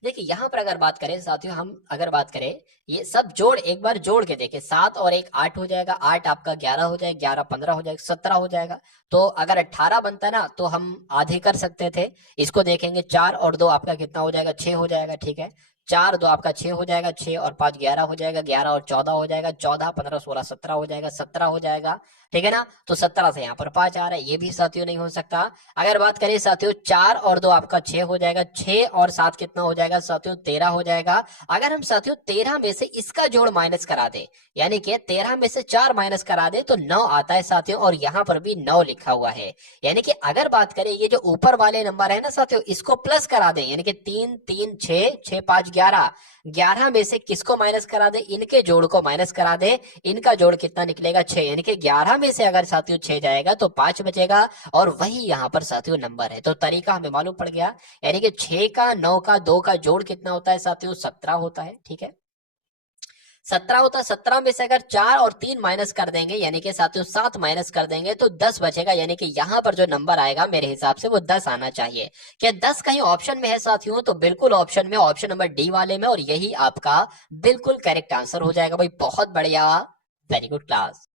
देखिए यहाँ पर अगर बात करें साथियों, हम अगर बात करें ये सब जोड़, एक बार जोड़ के देखें, 7 और 1 8 हो जाएगा, 8 आपका 11 हो जाएगा, 11 15 हो जाएगा, 17 हो जाएगा। तो अगर 18 बनता ना तो हम आधे कर सकते थे। इसको देखेंगे, 4 और 2 आपका कितना हो जाएगा, 6 हो जाएगा, ठीक है। 4 2 आपका 6 हो जाएगा, 6 और 5 11 हो जाएगा, 11 और 14 हो जाएगा, 14 15 16 17 हो जाएगा, 17 हो जाएगा, ठीक है ना। तो 17 से यहाँ पर 5 आ रहा है, ये भी साथियों नहीं हो सकता। अगर बात करें साथियों 4 और 2 आपका 6 हो जाएगा, 6 और 7 कितना हो जाएगा साथियों, 13 हो जाएगा। अगर हम साथियों 13 में से इसका जोड़ माइनस करा दे, यानी कि 13 में से 4 माइनस करा दे, तो 9 आता है साथियों, और यहाँ पर भी 9 लिखा हुआ है। यानी कि अगर बात करें ये जो ऊपर वाले नंबर है ना साथियों, इसको प्लस करा दें, यानी कि 3 3 6 6 5 11, 11 में से किसको माइनस करा दे, इनके जोड़ को माइनस करा दे। इनका जोड़ कितना निकलेगा, 6, यानी कि 11 में से अगर साथियों 6 जाएगा तो 5 बचेगा, और वही यहाँ पर साथियों नंबर है। तो तरीका हमें मालूम पड़ गया, यानी कि 6 का 9 का 2 का जोड़ कितना होता है साथियों, 17 होता है, ठीक है। 17 होता है, 17 में से अगर 4 और 3 माइनस कर देंगे, यानी कि साथियों 7 माइनस कर देंगे, तो 10 बचेगा। यानी कि यहाँ पर जो नंबर आएगा मेरे हिसाब से वो 10 आना चाहिए। क्या 10 कहीं ऑप्शन में है साथियों, तो बिल्कुल ऑप्शन में, ऑप्शन नंबर डी वाले में, और यही आपका बिल्कुल करेक्ट आंसर हो जाएगा। भाई बहुत बढ़िया, वेरी गुड क्लास।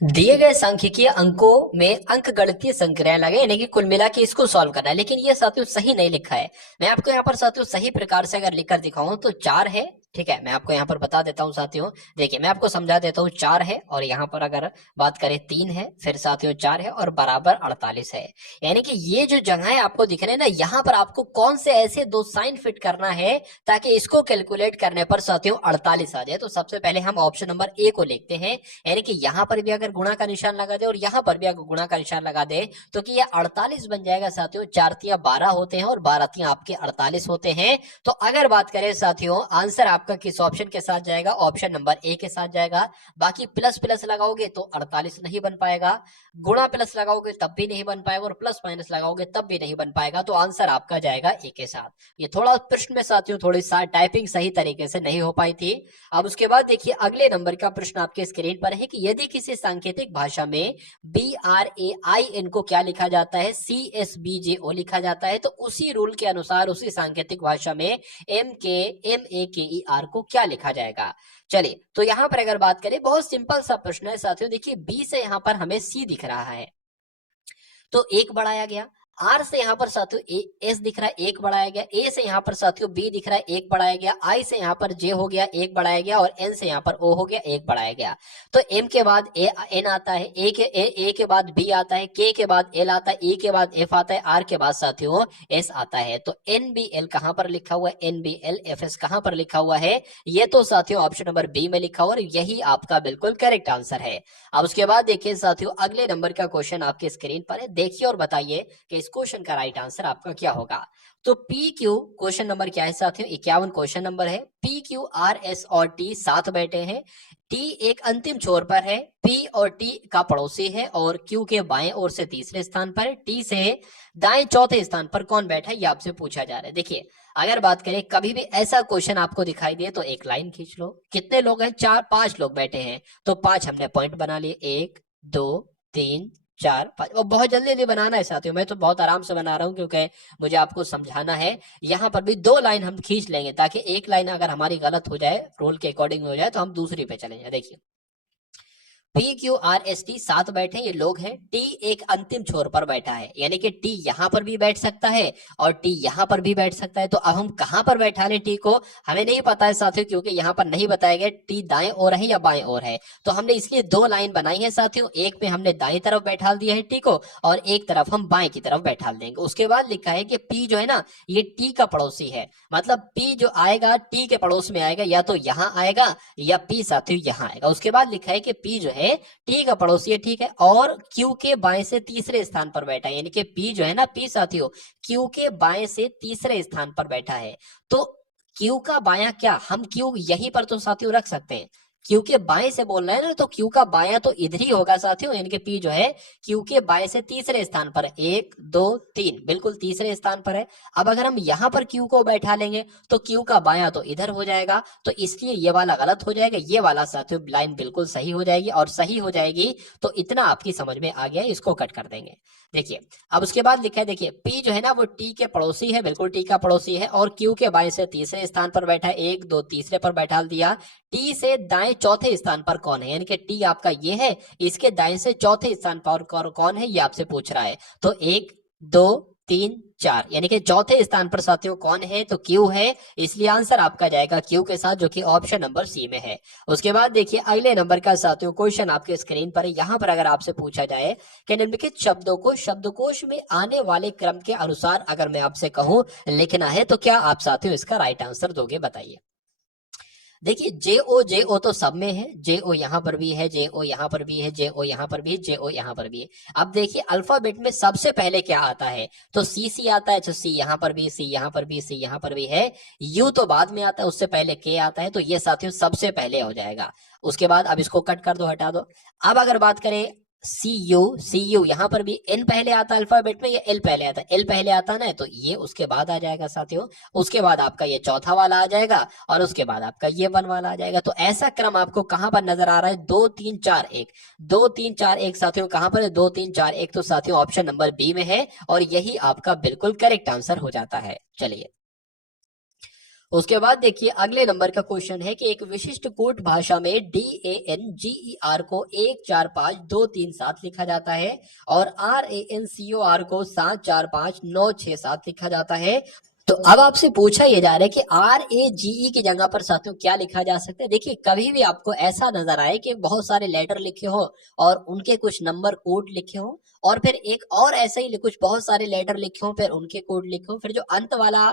दिए गए सांख्यिकीय अंकों में अंक गणितीय संक्रियाएं लगे, यानी कि कुल मिला के इसको सॉल्व करना है। लेकिन ये साथियों सही नहीं लिखा है। मैं आपको यहाँ पर साथियों सही प्रकार से अगर लिखकर दिखाऊं तो 4 है, ठीक है। मैं आपको यहाँ पर बता देता हूँ साथियों, देखिए मैं आपको समझा देता हूँ। 4 है, और यहाँ पर अगर बात करें 3 है, फिर साथियों 4 है, और बराबर 48 है। यानी कि ये जो जगह आपको दिख रहे हैं ना, यहाँ पर आपको कौन से ऐसे दो साइन फिट करना है ताकि इसको कैलकुलेट करने पर साथियों 48 आ जाए। तो सबसे पहले हम ऑप्शन नंबर ए को लिखते हैं, यानी कि यहाँ पर भी अगर गुणा का निशान लगा दे और यहाँ पर भी अगर गुणा का निशान लगा दे, तो कि ये 48 बन जाएगा साथियों। 4 तिया 12 होते हैं, और 12 तिया आपके 48 होते हैं। तो अगर बात करें साथियों, आंसर आपका किस ऑप्शन के साथ जाएगा, ऑप्शन नंबर ए के साथ जाएगा। बाकी प्लस प्लस लगाओगे तो 48 नहीं बन पाएगा, गुणा प्लस लगाओगे तब भी नहीं बन पाएगा, और प्लस माइनस लगाओगे तब भी नहीं बन पाएगा। तो आंसर आपका जाएगा ए के साथ। ये थोड़ा प्रश्न में साथियों थोड़ी सा टाइपिंग सही तरीके से नहीं हो पाई थी। अब उसके बाद देखिए अगले नंबर का प्रश्न आपके स्क्रीन पर है कि यदि किसी सांकेतिक भाषा में BRAIN को क्या लिखा जाता है, CSBJO लिखा जाता है, तो उसी रूल के अनुसार उसी सांकेतिक भाषा में MAKER को क्या लिखा जाएगा। चलिए तो यहां पर अगर बात करें, बहुत सिंपल सा प्रश्न है साथियों। देखिए B से यहां पर हमें C दिख रहा है, तो 1 बढ़ाया गया। आर से यहाँ पर साथियों एस दिख रहा है 1 बढ़ाया गया, ए से यहाँ पर साथियों बी दिख रहा है 1 बढ़ाया गया, आई से यहाँ पर जे हो गया 1 बढ़ाया गया और एन से यहाँ पर ओ हो गया 1 बढ़ाया गया। तो एम के बाद एन आता है, ए के बाद बी आता है, के के बाद एल आता है, ई के बाद एफ आता है, आर के बाद साथियों एस आता है। तो एन बी एल कहां पर लिखा हुआ है, N B L F S कहां पर लिखा हुआ है, ये तो साथियों ऑप्शन नंबर बी में लिखा हुआ है, यही आपका बिल्कुल करेक्ट आंसर है। अब उसके बाद देखिए साथियों अगले नंबर का क्वेश्चन आपके स्क्रीन पर है, देखिए और बताइए कि इस क्वेश्चन का राइट आंसर आपका क्या होगा। तो पी क्यू क्वेश्चन नंबर क्या है साथियों, 51 क्वेश्चन नंबर है। पी क्यू आर एस और टी साथ बैठे हैं, टी एक अंतिम छोर पर है, पी और टी का पड़ोसी है और क्यू के बाएं ओर से तीसरे स्थान पर है, टी से दाएं चौथे स्थान पर कौन बैठा है ये आपसे पूछा जा रहा है। देखिए अगर बात करें कभी भी ऐसा क्वेश्चन आपको दिखाई दे तो एक लाइन खींच लो, कितने लोग हैं, 4-5 लोग बैठे हैं, तो 5 हमने पॉइंट बना लिए, 1 2 3 4 5। और बहुत जल्दी जल्दी बनाना है साथियों, मैं तो बहुत आराम से बना रहा हूं क्योंकि मुझे आपको समझाना है। यहाँ पर भी 2 लाइन हम खींच लेंगे ताकि एक लाइन अगर हमारी गलत हो जाए, रूल के अकॉर्डिंग हो जाए, तो हम दूसरी पे चलेंगे। देखिए P Q R S T साथ बैठे ये लोग हैं, टी एक अंतिम छोर पर बैठा है, यानी कि टी यहां पर भी बैठ सकता है और टी यहां पर भी बैठ सकता है। तो अब हम कहां पर बैठा लें टी को, हमें नहीं पता है साथियों, क्योंकि यहाँ पर नहीं बताया गया टी दाएं ओर है या बाएं ओर है। तो हमने इसलिए 2 लाइन बनाई है साथियों, एक में हमने दाएं तरफ बैठा दिया है टी को और एक तरफ हम बाएं की तरफ बैठा देंगे। उसके बाद लिखा है कि पी जो है ना ये टी का पड़ोसी है, मतलब पी जो आएगा टी के पड़ोस में आएगा, या तो यहाँ आएगा या पी साथियों यहाँ आएगा। उसके बाद लिखा है कि पी जो है टी का पड़ोसी है, ठीक है, और क्यू के बाएं से तीसरे स्थान पर बैठा है, यानी कि पी जो है ना, पी साथियों क्यू के बाएं से तीसरे स्थान पर बैठा है। तो क्यू का बायां क्या, हम क्यू यहीं पर तो साथियों रख सकते हैं, क्यू के बाएं से बोल रहे हैं ना, तो क्यू का बायां तो इधर ही होगा साथियों, यानी कि पी जो है क्यू के बाएं से तीसरे स्थान पर, 1 2 3 बिल्कुल तीसरे स्थान पर है। अब अगर हम यहाँ पर क्यू को बैठा लेंगे तो क्यू का बायां तो इधर हो जाएगा, तो इसलिए ये वाला गलत हो जाएगा, ये वाला साथियों लाइन बिल्कुल सही हो जाएगी, और सही हो जाएगी तो इतना आपकी समझ में आ गया, इसको कट कर देंगे। देखिए अब उसके बाद लिखा है, देखिए पी जो है ना वो टी के पड़ोसी है, बिल्कुल टी का पड़ोसी है, और क्यू के बाएं से तीसरे स्थान पर बैठा है, 1 2 तीसरे पर बैठा दिया। टी से दाएं चौथे स्थान पर कौन है, यानी कि टी आपका ये है, इसके दाएं से चौथे स्थान पर कौन है ये आपसे पूछ रहा है। तो 1 2 3 4 यानी कि चौथे स्थान पर साथियों कौन है, तो क्यू है, इसलिए आंसर आपका जाएगा क्यू के साथ, जो कि ऑप्शन नंबर सी में है। उसके बाद देखिए अगले नंबर का साथियों क्वेश्चन आपके स्क्रीन पर है। यहाँ पर अगर आपसे पूछा जाए कि निम्नलिखित शब्दों को शब्दकोश में आने वाले क्रम के अनुसार अगर मैं आपसे कहूं लिखना है, तो क्या आप साथियों इसका राइट आंसर दोगे, बताइए। देखिए जे ओ तो सब में है, जे ओ यहाँ पर भी है, जे ओ यहाँ पर भी है, जे ओ यहाँ पर भी है, जे ओ यहाँ पर भी है। अब देखिए अल्फाबेट में सबसे पहले क्या आता है, तो सी सी आता है, तो सी यहाँ पर भी, सी यहाँ पर भी, सी यहाँ पर भी है। यू तो बाद में आता है, उससे पहले के आता है, तो ये साथियों सबसे पहले हो जाएगा। उसके बाद अब इसको कट कर दो, हटा दो। अब अगर बात करें सी यू यहाँ पर भी एन पहले आता है अल्फाबेट में, या एल पहले आता है, एल पहले आता ना, तो ये उसके बाद आ जाएगा साथियों। उसके बाद आपका ये चौथा वाला आ जाएगा और उसके बाद आपका ये 1 वाला आ जाएगा। तो ऐसा क्रम आपको कहां पर नजर आ रहा है, 2 3 4 1 2 3 4 1 साथियों कहां पर है, 2 3 4 1, तो साथियों ऑप्शन नंबर बी में है, और यही आपका बिल्कुल करेक्ट आंसर हो जाता है। चलिए उसके बाद देखिए अगले नंबर का क्वेश्चन है कि एक विशिष्ट कूट भाषा में DANGER को 1 4 5 2 3 7 लिखा जाता है और RANCOR को 7 4 5 9 6 7 लिखा जाता है। तो अब आपसे पूछा यह जा रहा है कि RAGE की जगह पर साथियों क्या लिखा जा सकता है। देखिए कभी भी आपको ऐसा नजर आए कि बहुत सारे लेटर लिखे हो और उनके कुछ नंबर कोड लिखे हो, और फिर एक और ऐसे ही कुछ बहुत सारे लेटर लिखे हो, फिर उनके कोड लिखे हो, फिर जो अंत वाला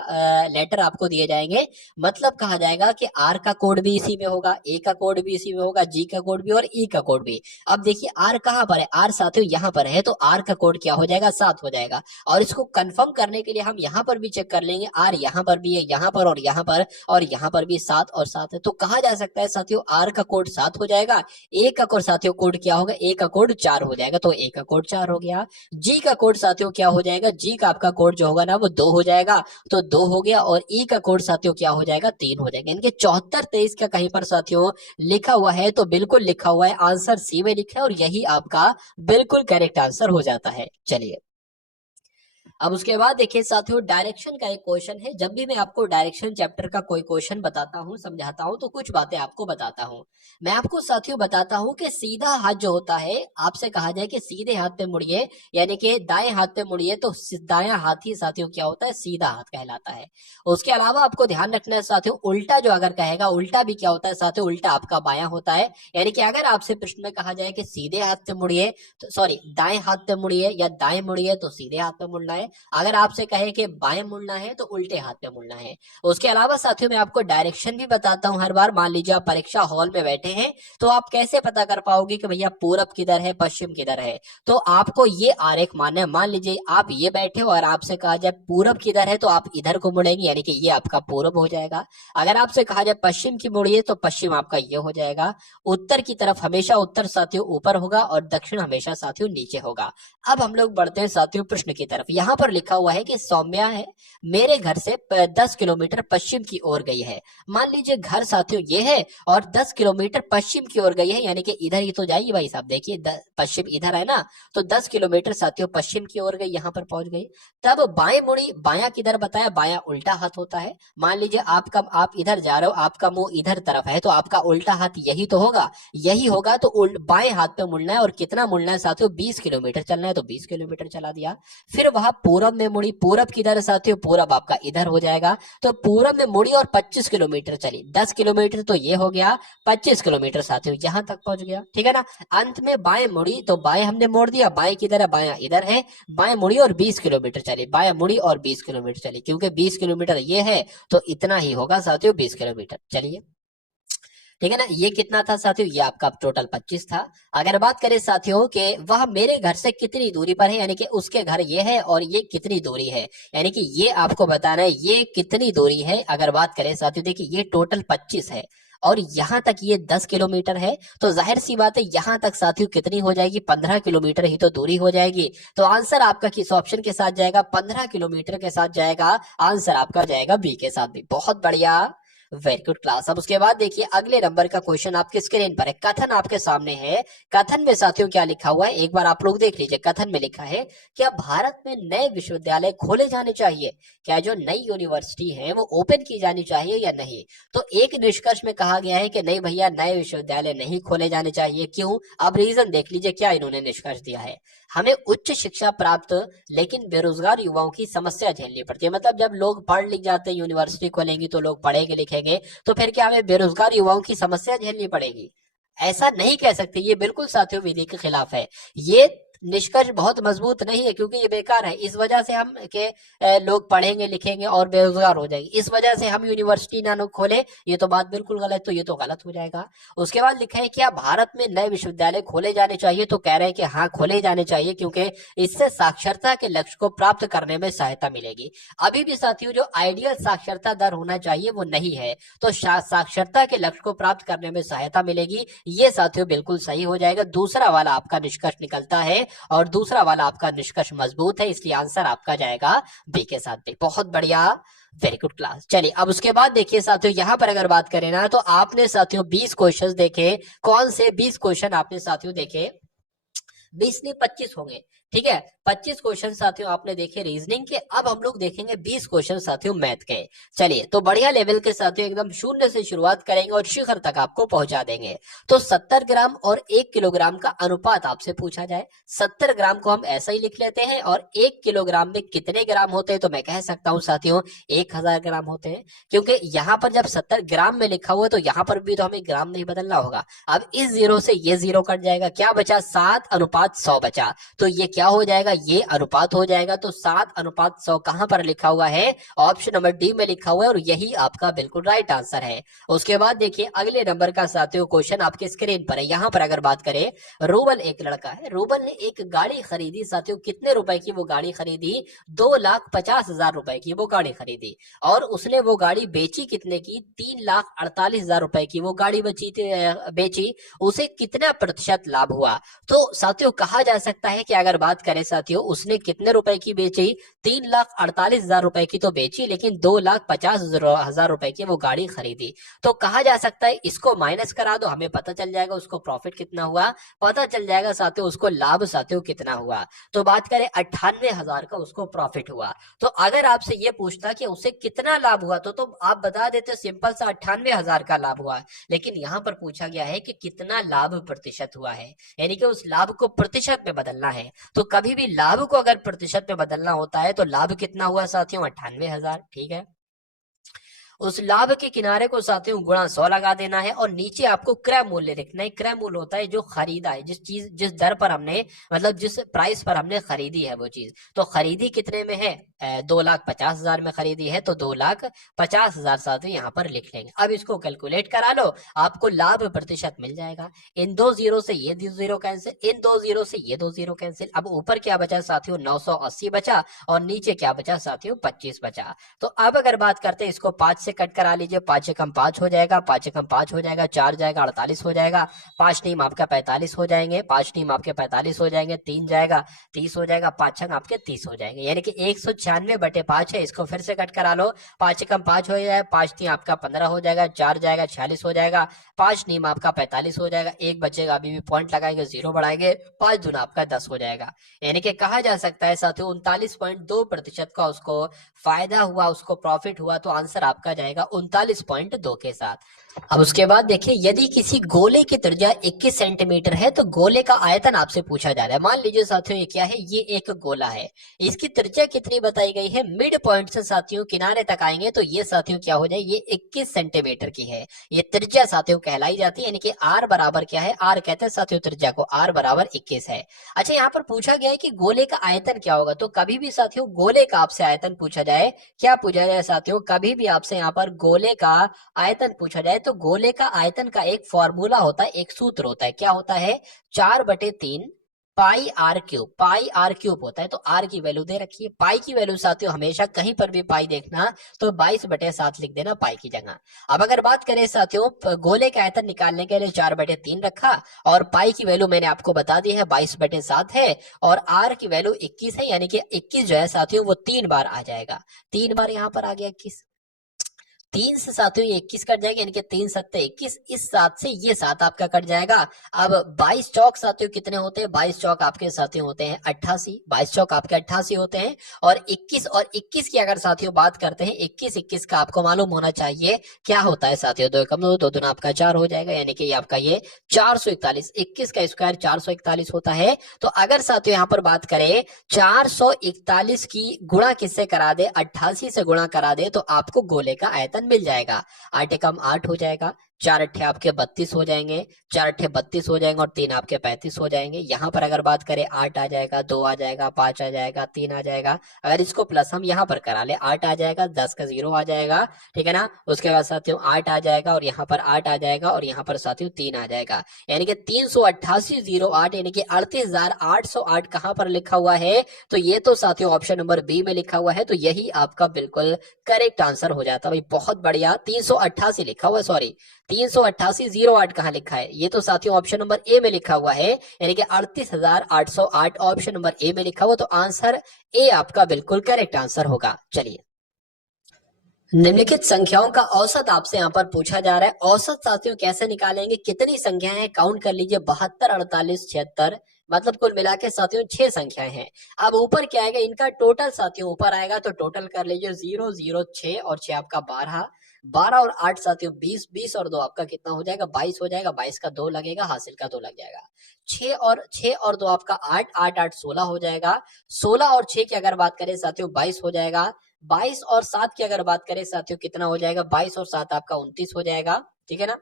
लेटर आपको दिए जाएंगे, मतलब कहा जाएगा कि आर का कोड भी इसी में होगा, ए का कोड भी इसी में होगा, जी का कोड भी और ई का कोड भी। अब देखिए आर कहाँ पर है, आर साथियों यहाँ पर है, तो आर का कोड क्या हो जाएगा, 7 हो जाएगा। और इसको कंफर्म करने के लिए हम यहाँ पर भी चेक कर लेंगे, आर यहाँ पर भी है, यहाँ पर और यहाँ पर, और यहाँ पर भी 7 और 7 है, तो कहा जा सकता है साथियों आर का कोड 7 हो जाएगा। ए का कोड साथियों कोड क्या होगा, ए का कोड 4 हो जाएगा, तो ए का कोड 4 हो गया। जी का कोड साथियों क्या हो जाएगा, जी का आपका कोड जो होगा ना वो 2 हो जाएगा, तो 2 हो गया। और ई का कोड साथियों क्या हो जाएगा, 3 हो जाएगा। इनके 74 23 का कहीं पर साथियों लिखा हुआ है, तो बिल्कुल लिखा हुआ है, आंसर सी में लिखा है, और यही आपका बिल्कुल करेक्ट आंसर हो जाता है। चलिए अब उसके बाद देखिए साथियों, डायरेक्शन का एक क्वेश्चन है। जब भी मैं आपको डायरेक्शन चैप्टर का कोई क्वेश्चन बताता हूँ, समझाता हूँ, तो कुछ बातें आपको बताता हूँ। मैं आपको साथियों बताता हूँ कि सीधा हाथ जो होता है, आपसे कहा जाए कि सीधे हाथ पे मुड़िए, यानी कि दाएं हाथ पे मुड़िए, तो दायां हाथ ही साथियों क्या होता है, सीधा हाथ कहलाता है। उसके अलावा आपको ध्यान रखना है साथियों, उल्टा जो अगर कहेगा, उल्टा भी क्या होता है साथियों, उल्टा आपका बायां होता है। यानी कि अगर आपसे प्रश्न में कहा जाए कि सीधे हाथ पे मुड़िए, तो सॉरी दाएं हाथ पे मुड़िए या दाएं मुड़िए, तो सीधे हाथ पे मुड़ना है। अगर आपसे कहे कि बाएं मुड़ना है तो उल्टे हाथ पे मुड़ना है। उसके अलावा साथियों मैं आपको डायरेक्शन भी बताता हूं हर बार। मान लीजिए आप परीक्षा हॉल में बैठे हैं, तो आप कैसे पता कर पाओगे कि भैया पूरब किधर है, पश्चिम किधर है? तो आपको ये आरेख मानना है। मान लीजिए आप ये बैठे हो और आपसे कहा जाए पूरब किधर है, तो आप इधर को मुड़ेंगे, यानी कि ये आपका पूरब हो जाएगा। अगर आपसे कहा जाए पश्चिम की मुड़िए, तो पश्चिम आपका ये हो जाएगा। उत्तर की तरफ हमेशा उत्तर साथियों ऊपर होगा और दक्षिण हमेशा साथियों नीचे होगा। अब हम लोग बढ़ते हैं साथियों प्रश्न की तरफ। यहाँ पर लिखा हुआ है कि सौम्या है मेरे घर से 10 किलोमीटर पश्चिम की ओर गई है। मान लीजिए घर साथियों ये है और 10 किलोमीटर पश्चिम की ओर गई है, यानी कि इधर ही तो जाइए भाई साहब। देखिए पश्चिम इधर है ना, तो 10 किलोमीटर साथियों पश्चिम की ओर गई, यहाँ पर पहुंच गई। तब बाएं मुड़ी, बायां किधर बताया, बायां उल्टा हाथ होता है। मान लीजिए आप इधर जा रहे हो, आपका मुंह इधर तरफ है, तो आपका उल्टा हाथ यही तो होगा, यही होगा। तो बाएं हाथ पे मुड़ना है, और कितना मुड़ना है साथियों, 20 किलोमीटर चलना है, तो 20 किलोमीटर चला दिया। फिर वहां पूरब में मुड़ी, पूरब किधर है साथियों, पूरब आपका इधर हो जाएगा। तो पूरब में मुड़ी और 25 किलोमीटर चली, 10 किलोमीटर तो ये हो गया, 25 किलोमीटर साथियों यहां तक पहुंच गया, ठीक है ना। अंत में बाएं मुड़ी, तो बाएं हमने मोड़ दिया, बाएं किधर है, बायां इधर है। बाएं मुड़ी और 20 किलोमीटर चली, बाएं मुड़ी और 20 किलोमीटर चली, क्योंकि 20 किलोमीटर ये है तो इतना ही होगा साथियों, 20 किलोमीटर। चलिए ठीक है ना। ये कितना था साथियों, ये आपका टोटल 25 था। अगर बात करें साथियों कि वह मेरे घर से कितनी दूरी पर है, यानी कि उसके घर ये है और ये कितनी दूरी है, यानी कि ये आपको बताना है ये कितनी दूरी है। अगर बात करें साथियों, देखिए ये टोटल 25 है और यहां तक ये 10 किलोमीटर है, तो जाहिर सी बात है यहां तक साथियों कितनी हो जाएगी, 15 किलोमीटर ही तो दूरी हो जाएगी। तो आंसर आपका किस ऑप्शन के साथ जाएगा, 15 किलोमीटर के साथ जाएगा। आंसर आपका जाएगा बी के साथ भी। बहुत बढ़िया, वेरी गुड क्लास। अब उसके बाद देखिए अगले नंबर का क्वेश्चन आपके स्क्रीन पर है, कथन आपके सामने है। कथन में साथियों क्या लिखा हुआ है, एक बार आप लोग देख लीजिए। कथन में लिखा है, क्या भारत में नए विश्वविद्यालय खोले जाने चाहिए? क्या जो नई यूनिवर्सिटी है वो ओपन की जानी चाहिए या नहीं? तो एक निष्कर्ष में कहा गया है कि नहीं भैया, नए विश्वविद्यालय नहीं खोले जाने चाहिए। क्यों? अब रीजन देख लीजिए क्या इन्होंने निष्कर्ष दिया है। हमें उच्च शिक्षा प्राप्त लेकिन बेरोजगार युवाओं की समस्या झेलनी पड़ती है। मतलब जब लोग पढ़ लिख जाते हैं, यूनिवर्सिटी खोलेंगी तो लोग पढ़ेंगे लिखेंगे, तो फिर क्या हमें बेरोजगार युवाओं की समस्या झेलनी पड़ेगी? ऐसा नहीं कह सकते, ये बिल्कुल साथियों विधि के खिलाफ है। ये निष्कर्ष बहुत मजबूत नहीं है, क्योंकि ये बेकार है। इस वजह से हम के लोग पढ़ेंगे लिखेंगे और बेरोजगार हो जाएंगे, इस वजह से हम यूनिवर्सिटी ना खोले, ये तो बात बिल्कुल गलत। तो ये तो गलत हो जाएगा। उसके बाद लिखा है क्या भारत में नए विश्वविद्यालय खोले जाने चाहिए? तो कह रहे हैं कि हाँ खोले जाने चाहिए, क्योंकि इससे साक्षरता के लक्ष्य को प्राप्त करने में सहायता मिलेगी। अभी भी साथियों जो आइडियल साक्षरता दर होना चाहिए वो नहीं है, तो साक्षरता के लक्ष्य को प्राप्त करने में सहायता मिलेगी, ये साथियों बिल्कुल सही हो जाएगा। दूसरा वाला आपका निष्कर्ष निकलता है और दूसरा वाला आपका निष्कर्ष मजबूत है, इसलिए आंसर आपका जाएगा बी के साथ भी। बहुत बढ़िया, वेरी गुड क्लास। चलिए अब उसके बाद देखिए साथियों, यहां पर अगर बात करें ना, तो आपने साथियों 20 क्वेश्चंस देखे। कौन से 20 क्वेश्चन आपने साथियों देखे? 20 नहीं 25 होंगे, ठीक है। 25 क्वेश्चन साथियों आपने देखे रीजनिंग के। अब हम लोग देखेंगे 20 क्वेश्चन साथियों मैथ के। चलिए तो बढ़िया लेवल के साथियों एकदम शून्य से शुरुआत करेंगे और शिखर तक आपको पहुंचा देंगे। तो 70 ग्राम और 1 किलोग्राम का अनुपात आपसे पूछा जाए। 70 ग्राम को हम ऐसा ही लिख लेते हैं, और 1 किलोग्राम में कितने ग्राम होते हैं? तो मैं कह सकता हूं साथियों 1000 ग्राम होते हैं, क्योंकि यहाँ पर जब 70 ग्राम में लिखा हुआ है तो यहाँ पर भी तो हमें ग्राम नहीं बदलना होगा। अब इस जीरो से ये जीरो कट जाएगा, क्या बचा? 7:100 बचा। तो ये क्या हो जाएगा? ये अनुपात हो जाएगा। तो 7:100 कहां पर लिखा हुआ है? ऑप्शन नंबर डी में लिखा हुआ है, और यही आपका बिल्कुल राइट आंसर है। उसके बाद देखिए अगले नंबर का साथियों क्वेश्चन आपके स्क्रीन पर है। यहां पर अगर बात करें, रूबल एक लड़का है, रूबल ने एक गाड़ी खरीदी साथियों। कितने रुपए की वो गाड़ी खरीदी? 2,50,000 रुपए की वो गाड़ी खरीदी। और उसने वो गाड़ी बेची कितने की? 3,48,000 रुपए की वो गाड़ी बेची। उसे कितना प्रतिशत लाभ हुआ? तो साथियों कहा जा सकता है कि अगर बात करें साथियों, उसने कितने रुपए की बेची? 3,48,000 रुपए की तो बेची, लेकिन 2,50,000 रुपए की वो गाड़ी खरीदी। तो कहा जा सकता है इसको माइनस करा दो, हमें पता चल जाएगा उसको प्रॉफिट कितना हुआ, पता चल जाएगा साथियों उसको लाभ साथियों कितना हुआ। तो बात करें 98,000 का उसको प्रॉफिट हुआ। तो अगर आपसे ये पूछता कि उसे कितना लाभ हुआ तो आप बता देते सिंपल सा 98,000 का लाभ हुआ। लेकिन यहाँ पर पूछा गया है कि कितना लाभ प्रतिशत हुआ है, यानी कि उस लाभ को प्रतिशत में बदलना है। तो कभी भी लाभ को अगर प्रतिशत में बदलना होता है तो लाभ कितना हुआ साथियों? 98,000। ठीक है, उस लाभ के किनारे को साथियों गुणा 100 लगा देना है और नीचे आपको क्रय मूल्य लिखना है। क्रय मूल्य होता है जो खरीदा है, जिस दर पर हमने, मतलब जिस प्राइस पर हमने खरीदी है वो चीज। तो खरीदी कितने में है? 2,50,000 में खरीदी है, तो 2,50,000 साथियों यहाँ पर लिख लेंगे। अब इसको कैलकुलेट करा लो, आपको लाभ प्रतिशत मिल जाएगा। इन दो जीरो से ये दो जीरो कैंसिल, इन दो जीरो से ये दो जीरो कैंसिल। अब ऊपर क्या बचा साथियों? 980 बचा और नीचे क्या बचा साथियों? 25 बचा। तो अब अगर बात करते हैं इसको 5 से कट करा लीजिए, 5 एकम 5 हो जाएगा, 5 एकम 5 हो जाएगा, 4 जाएगा 48 हो जाएगा, 5 नीम आपका 45 हो जाएंगे, 5 नीम आपके 45 हो जाएंगे, 3 जाएगा 30 हो जाएगा, 5 छंग आपके 30 हो जाएंगे, यानी कि 196/5 है। इसको फिर से कट करा लो, 5 एकम 5 हो जाएगा, 5 तीन आपका 15 हो जाएगा, 4 जाएगा 46 हो जाएगा, 5 नीम आपका 45 हो जाएगा, एक बचेगा, अभी भी पॉइंट लगाएंगे, जीरो बढ़ाएंगे, 5 दूना आपका 10 हो जाएगा। यानी कि कहा जा सकता है साथियों 39.2% का उसको फायदा हुआ, उसको प्रॉफिट हुआ। तो आंसर आपका जाएगा 39.2 के साथ। अब उसके बाद देखिए, यदि किसी गोले की त्रिज्या 21 सेंटीमीटर है तो गोले का आयतन आपसे पूछा जा रहा है। मान लीजिए साथियों ये क्या है? ये एक गोला है, इसकी त्रिज्या कितनी बताई गई है? मिड पॉइंट से साथियों किनारे तक आएंगे तो ये साथियों क्या हो जाए? ये 21 सेंटीमीटर की है, ये त्रिज्या साथियों कहलाई जाती है। यानी कि आर बराबर क्या है? आर कहते हैं साथियों त्रिज्या को, आर बराबर 21 है। अच्छा, यहाँ पर पूछा गया है कि गोले का आयतन क्या होगा। तो कभी भी साथियों गोले का आपसे आयतन पूछा जाए, क्या पूछा जाए साथियों? कभी भी आपसे यहाँ पर गोले का आयतन पूछा जाए तो गोले का आयतन का एक फॉर्मूला होता है, एक सूत्र होता है। क्या होता है? 4/3 pi r cube, pi r cube होता है। तो आर की वैल्यू दे रखी है, पाई की वैल्यू साथियों हमेशा कहीं पर भी पाई देखना तो 22/7 लिख देना पाई की जगह। अब अगर बात करें साथियों गोले का आयतन निकालने के लिए 4/3 रखा और पाई की वैल्यू मैंने आपको बता दी है 22/7 है और आर की वैल्यू 21 है, यानी कि 21 जो है साथियों वो 3 बार आ जाएगा। 3 बार यहाँ पर आ गया 21, 3 से साथियों ये 21 कट जाएगा, यानी कि 3 सत्ते 21, इस 7 से ये 7 आपका कट जाएगा। अब 22 चौक साथियों कितने होते हैं? 22 चौक आपके साथियों होते हैं 88, 22 चौक आपके 88 होते हैं। और 21 की अगर साथियों बात करते हैं, 21 का आपको मालूम होना चाहिए क्या होता है साथियों? 2 एकम 2, 2 दूना आपका 4 हो जाएगा, यानी कि आपका ये 441, 21 का स्क्वायर 441 होता है। तो अगर साथियों यहाँ पर बात करें 441 की गुणा किससे करा दे? 88 से गुणा करा दे तो आपको गोले का आयतन मिल जाएगा। 8 एकम 8 हो जाएगा, 4 अट्ठे आपके 32 हो जाएंगे, 4 अट्ठे 32 हो जाएंगे और 3 आपके 35 हो जाएंगे। यहाँ पर अगर बात करें 8 आ जाएगा, 2 आ जाएगा, 5 आ जाएगा, 3 आ जाएगा। अगर इसको प्लस हम यहाँ पर करा ले 8 आ जाएगा, 10 का 0 आ जाएगा, ठीक है ना। उसके बाद साथियों 8 आ जाएगा और यहाँ पर 8 आ जाएगा और यहाँ पर साथियों 3 आ जाएगा, यानी कि 388,08 यानी कि 38,808 कहाँ पर लिखा हुआ है? तो ये तो साथियों ऑप्शन नंबर बी में लिखा हुआ है। तो यही आपका बिल्कुल करेक्ट आंसर हो जाता है भाई, बहुत बढ़िया। 388 लिखा हुआ है, सॉरी 388,08 कहाँ लिखा है? ये तो साथियों ऑप्शन नंबर ए में लिखा हुआ है, यानी कि 38,808 ऑप्शन नंबर ए में लिखा हुआ। तो आंसर ए आपका बिल्कुल करेक्ट आंसर होगा। चलिए, निम्नलिखित संख्याओं का औसत आपसे यहाँ पर पूछा जा रहा है। औसत साथियों कैसे निकालेंगे? कितनी संख्याएं हैं? काउंट कर लीजिए, 72, 48, 76, मतलब कुल मिला के साथियों 6 संख्याएं हैं। अब ऊपर क्या आएगा? इनका टोटल साथियों ऊपर आएगा, तो टोटल कर लीजिए 0, 0, 6 और 6 आपका 12, 12 और 8 साथियों 20, 20 और 2 आपका कितना हो जाएगा? 22 हो जाएगा, 22 का 2 लगेगा, हासिल का 2 लग जाएगा। 6 और 2 आपका 8, 8, 8, 16 हो जाएगा। 16 और 6 की अगर बात करें साथियों 22 हो जाएगा। 22 और 7 की अगर बात करें साथियों कितना हो जाएगा? 22 और 7 आपका 29 हो जाएगा, ठीक है ना।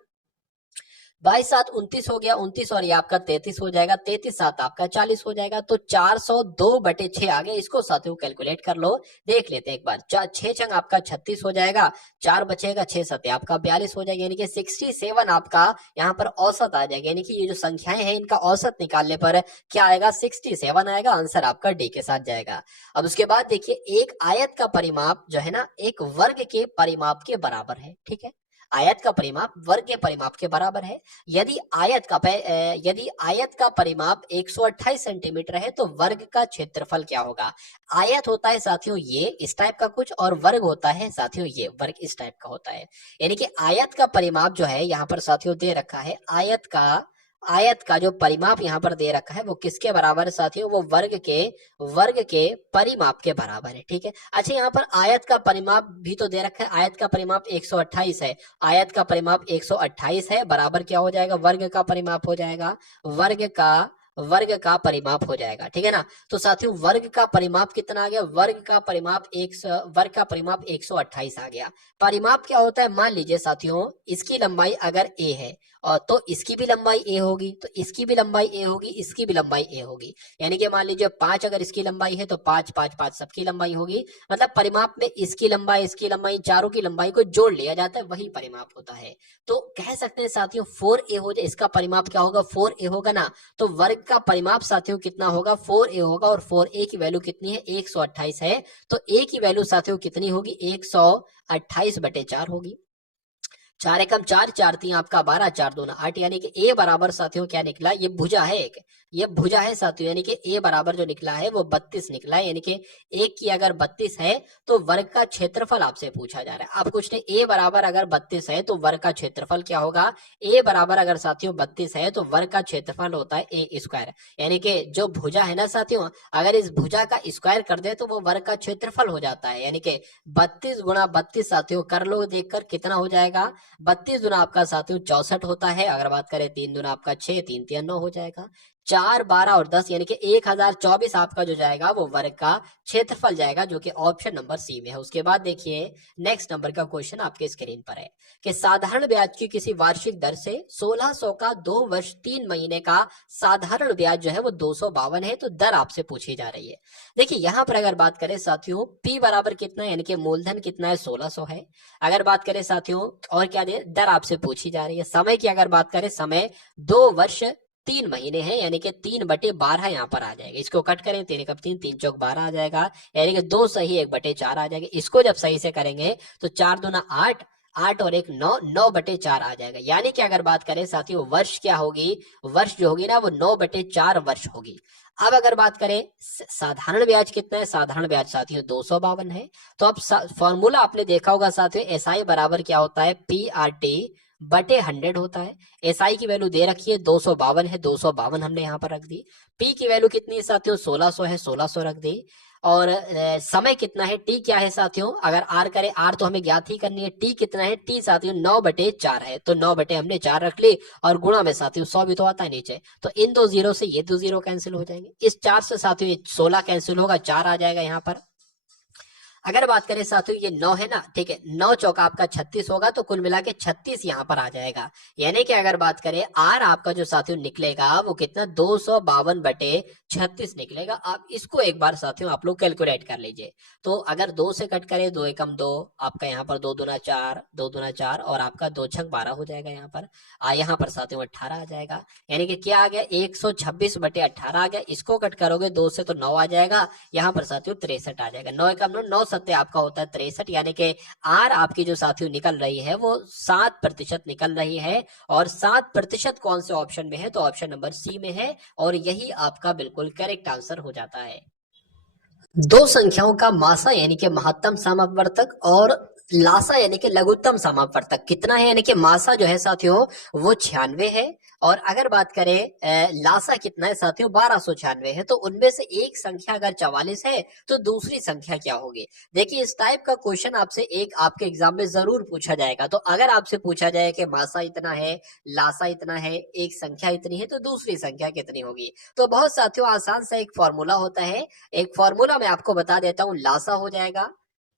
22 7 29 हो गया, 29 और ये आपका 33 हो जाएगा, 33 7 आपका 40 हो जाएगा। तो 402/6 आ गया। इसको साथियों कैलकुलेट कर लो, देख लेते हैं एक बार। 6 छंग आपका 36 हो जाएगा, 4 बचेगा, 6 सत्ते आपका 42 हो जाएगा, यानी कि 67 आपका यहाँ पर औसत आ जाएगा। यानी कि ये जो संख्याएं हैं इनका औसत निकालने पर क्या आएगा? 67 आएगा। आंसर आपका डी के साथ जाएगा। अब उसके बाद देखिए, एक आयत का परिमाप जो है ना एक वर्ग के परिमाप के बराबर है, ठीक है। आयत का परिमाप वर्ग के परिमाप के बराबर है। यदि आयत का परिमाप 128 सेंटीमीटर है तो वर्ग का क्षेत्रफल क्या होगा। आयत होता है साथियों ये इस टाइप का कुछ, और वर्ग होता है साथियों ये वर्ग इस टाइप का होता है। यानी कि आयत का परिमाप जो है यहाँ पर साथियों दे रखा है, आयत का जो परिमाप यहाँ पर दे रखा है वो किसके बराबर है साथियों, वो वर्ग के परिमाप के बराबर है। ठीक है, अच्छा यहाँ पर आयत का परिमाप भी तो दे रखा है, आयत का परिमाप 128 है, आयत का परिमाप 128 है, बराबर क्या हो जाएगा, वर्ग का परिमाप हो जाएगा, वर्ग का परिमाप हो जाएगा। ठीक है ना, तो साथियों वर्ग का परिमाप कितना आ गया, वर्ग का परिमाप 128 आ गया। परिमाप क्या होता है, मान लीजिए साथियों इसकी लंबाई अगर a है और तो इसकी भी लंबाई a होगी, तो इसकी भी लंबाई a होगी, इसकी भी लंबाई a होगी। यानी कि मान लीजिए 5 अगर इसकी लंबाई है तो 5 5 5 सबकी लंबाई होगी। मतलब परिमाप में इसकी लंबाई चारों की लंबाई को जोड़ लिया जाता है, वही परिमाप होता है। तो कह सकते हैं साथियों 4a हो जाए, इसका परिमाप क्या होगा, 4a होगा ना। तो वर्ग का परिमाप साथियों कितना होगा, 4a होगा, और 4a की वैल्यू कितनी है, 128 है। तो a की वैल्यू साथियों कितनी होगी, 128/4 होगी। 4 एकम 4, 4 3 आपका 12, 4 दूना 8, यानी कि a बराबर साथियों क्या निकला, ये भुजा है एक, ये भुजा है साथियों, यानी कि a बराबर जो निकला है वो 32 निकला है। यानी कि एक की अगर 32 है तो वर्ग का क्षेत्रफल आपसे पूछा जा रहा है। आप कुछ नहीं, a बराबर अगर 32 है तो वर्ग का क्षेत्रफल क्या होगा, a बराबर अगर साथियों 32 है तो वर्ग का क्षेत्रफल होता है a स्क्वायर। यानी कि जो भुजा है ना साथियों, अगर इस भुजा का स्क्वायर कर दे तो वो वर्ग का क्षेत्रफल हो जाता है। यानी कि 32 गुणा 32 साथियों कर लो देखकर कितना हो जाएगा, 32 दूना आपका साथियों 64 होता है। अगर बात करें 3 दूना आपका 6, 3 3 9 हो जाएगा। 4 12 और 10 यानी कि 1024 आपका जो जाएगा वो वर्ग का क्षेत्रफल जाएगा, जो कि ऑप्शन नंबर सी में है। उसके बाद देखिए नेक्स्ट नंबर का क्वेश्चन आपके स्क्रीन पर है कि साधारण ब्याज की किसी वार्षिक दर से 1600 का 2 वर्ष 3 महीने का साधारण ब्याज जो है वो 252 है। तो दर आपसे पूछी जा रही है। देखिए यहाँ पर अगर बात करें साथियों p बराबर कितना है, यानी कि मूलधन कितना है, 1600 है। अगर बात करें साथियों और क्या दे, दर आपसे पूछी जा रही है। समय की अगर बात करें, समय 2 वर्ष 3 महीने है, यानी कि 3/12 यहाँ पर आ जाएगा। इसको कट करें, 3 एकम 3, 3 चौक 12 आ जाएगा, यानी कि 2 सही 1/4 आ जाएगा। इसको जब सही से करेंगे तो 4 दूना 8, 8 और 1 9, 9/4 आ जाएगा। यानी कि अगर बात करें साथियों वर्ष क्या होगी, वर्ष जो होगी ना वो 9/4 वर्ष होगी। अब अगर बात करें साधारण ब्याज कितना है, साधारण ब्याज साथियों 252 है। तो अब फॉर्मूला आपने देखा होगा साथियों, एसआई बराबर क्या होता है, PRT/100 होता है। एसआई की वैल्यू दे रखी है 252 है, 252 हमने यहाँ पर रख दी। पी की वैल्यू कितनी है साथियों, 1600 है, 1600 रख दी। और समय कितना है, टी क्या है साथियों, अगर आर करें, आर तो हमें ज्ञात ही करनी है, टी कितना है, टी साथियों 9/4 है, तो 9 हमने 4 रख ली, और गुणा में साथियों 100 भी तो आता है नीचे, तो इन 2 जीरो से ये 2 जीरो कैंसिल हो जाएंगे। इस 4 से साथियों ये 16 कैंसिल होगा, 4 आ जाएगा यहाँ पर। अगर बात करें साथियों ये 9 है ना, ठीक है, 9 चौका आपका 36 होगा, तो कुल मिला के 36 यहाँ पर आ जाएगा। यानी कि अगर बात करें आर आपका जो साथियों निकलेगा वो कितना, 252/36 निकलेगा। आप इसको एक बार साथियों आप लोग कैलकुलेट कर लीजिए। तो अगर 2 से कट करें, 2 एकम 2 आपका यहाँ पर, 2 दूना 4, 2 दूना 4 और आपका 2 छक 12 हो जाएगा। यहाँ पर साथियों 18 आ जाएगा। यानी कि क्या आ गया, 126/18 आ गया। इसको कट करोगे 2 से तो 9 आ जाएगा, यहाँ पर साथियों 63 आ जाएगा। 9 एकम 9 सत्य आपका होता है 63, यानी कि आर आपकी जो साथियों निकल रही है वो 7% निकल रही है। और 7% कौन से ऑप्शन में है, तो ऑप्शन नंबर सी में है, और यही आपका बिल्कुल करेक्ट आंसर हो जाता है। दो संख्याओं का मासा यानी कि महत्तम समापवर्तक और लासा यानी कि लघुत्तम समापवर्तक कितना है, यानी कि मासा जो है साथियों वो 96 है, और अगर बात करें लासा कितना है साथियों 1296 है। तो उनमें से एक संख्या अगर 44 है तो दूसरी संख्या क्या होगी। देखिए इस टाइप का क्वेश्चन आपसे एक आपके एग्जाम में जरूर पूछा जाएगा। तो अगर आपसे पूछा जाए कि मासा इतना है, लासा इतना है, एक संख्या इतनी है, तो दूसरी संख्या कितनी होगी। तो बहुत साथियों आसान सा एक फॉर्मूला होता है, एक फॉर्मूला मैं आपको बता देता हूँ। लासा हो जाएगा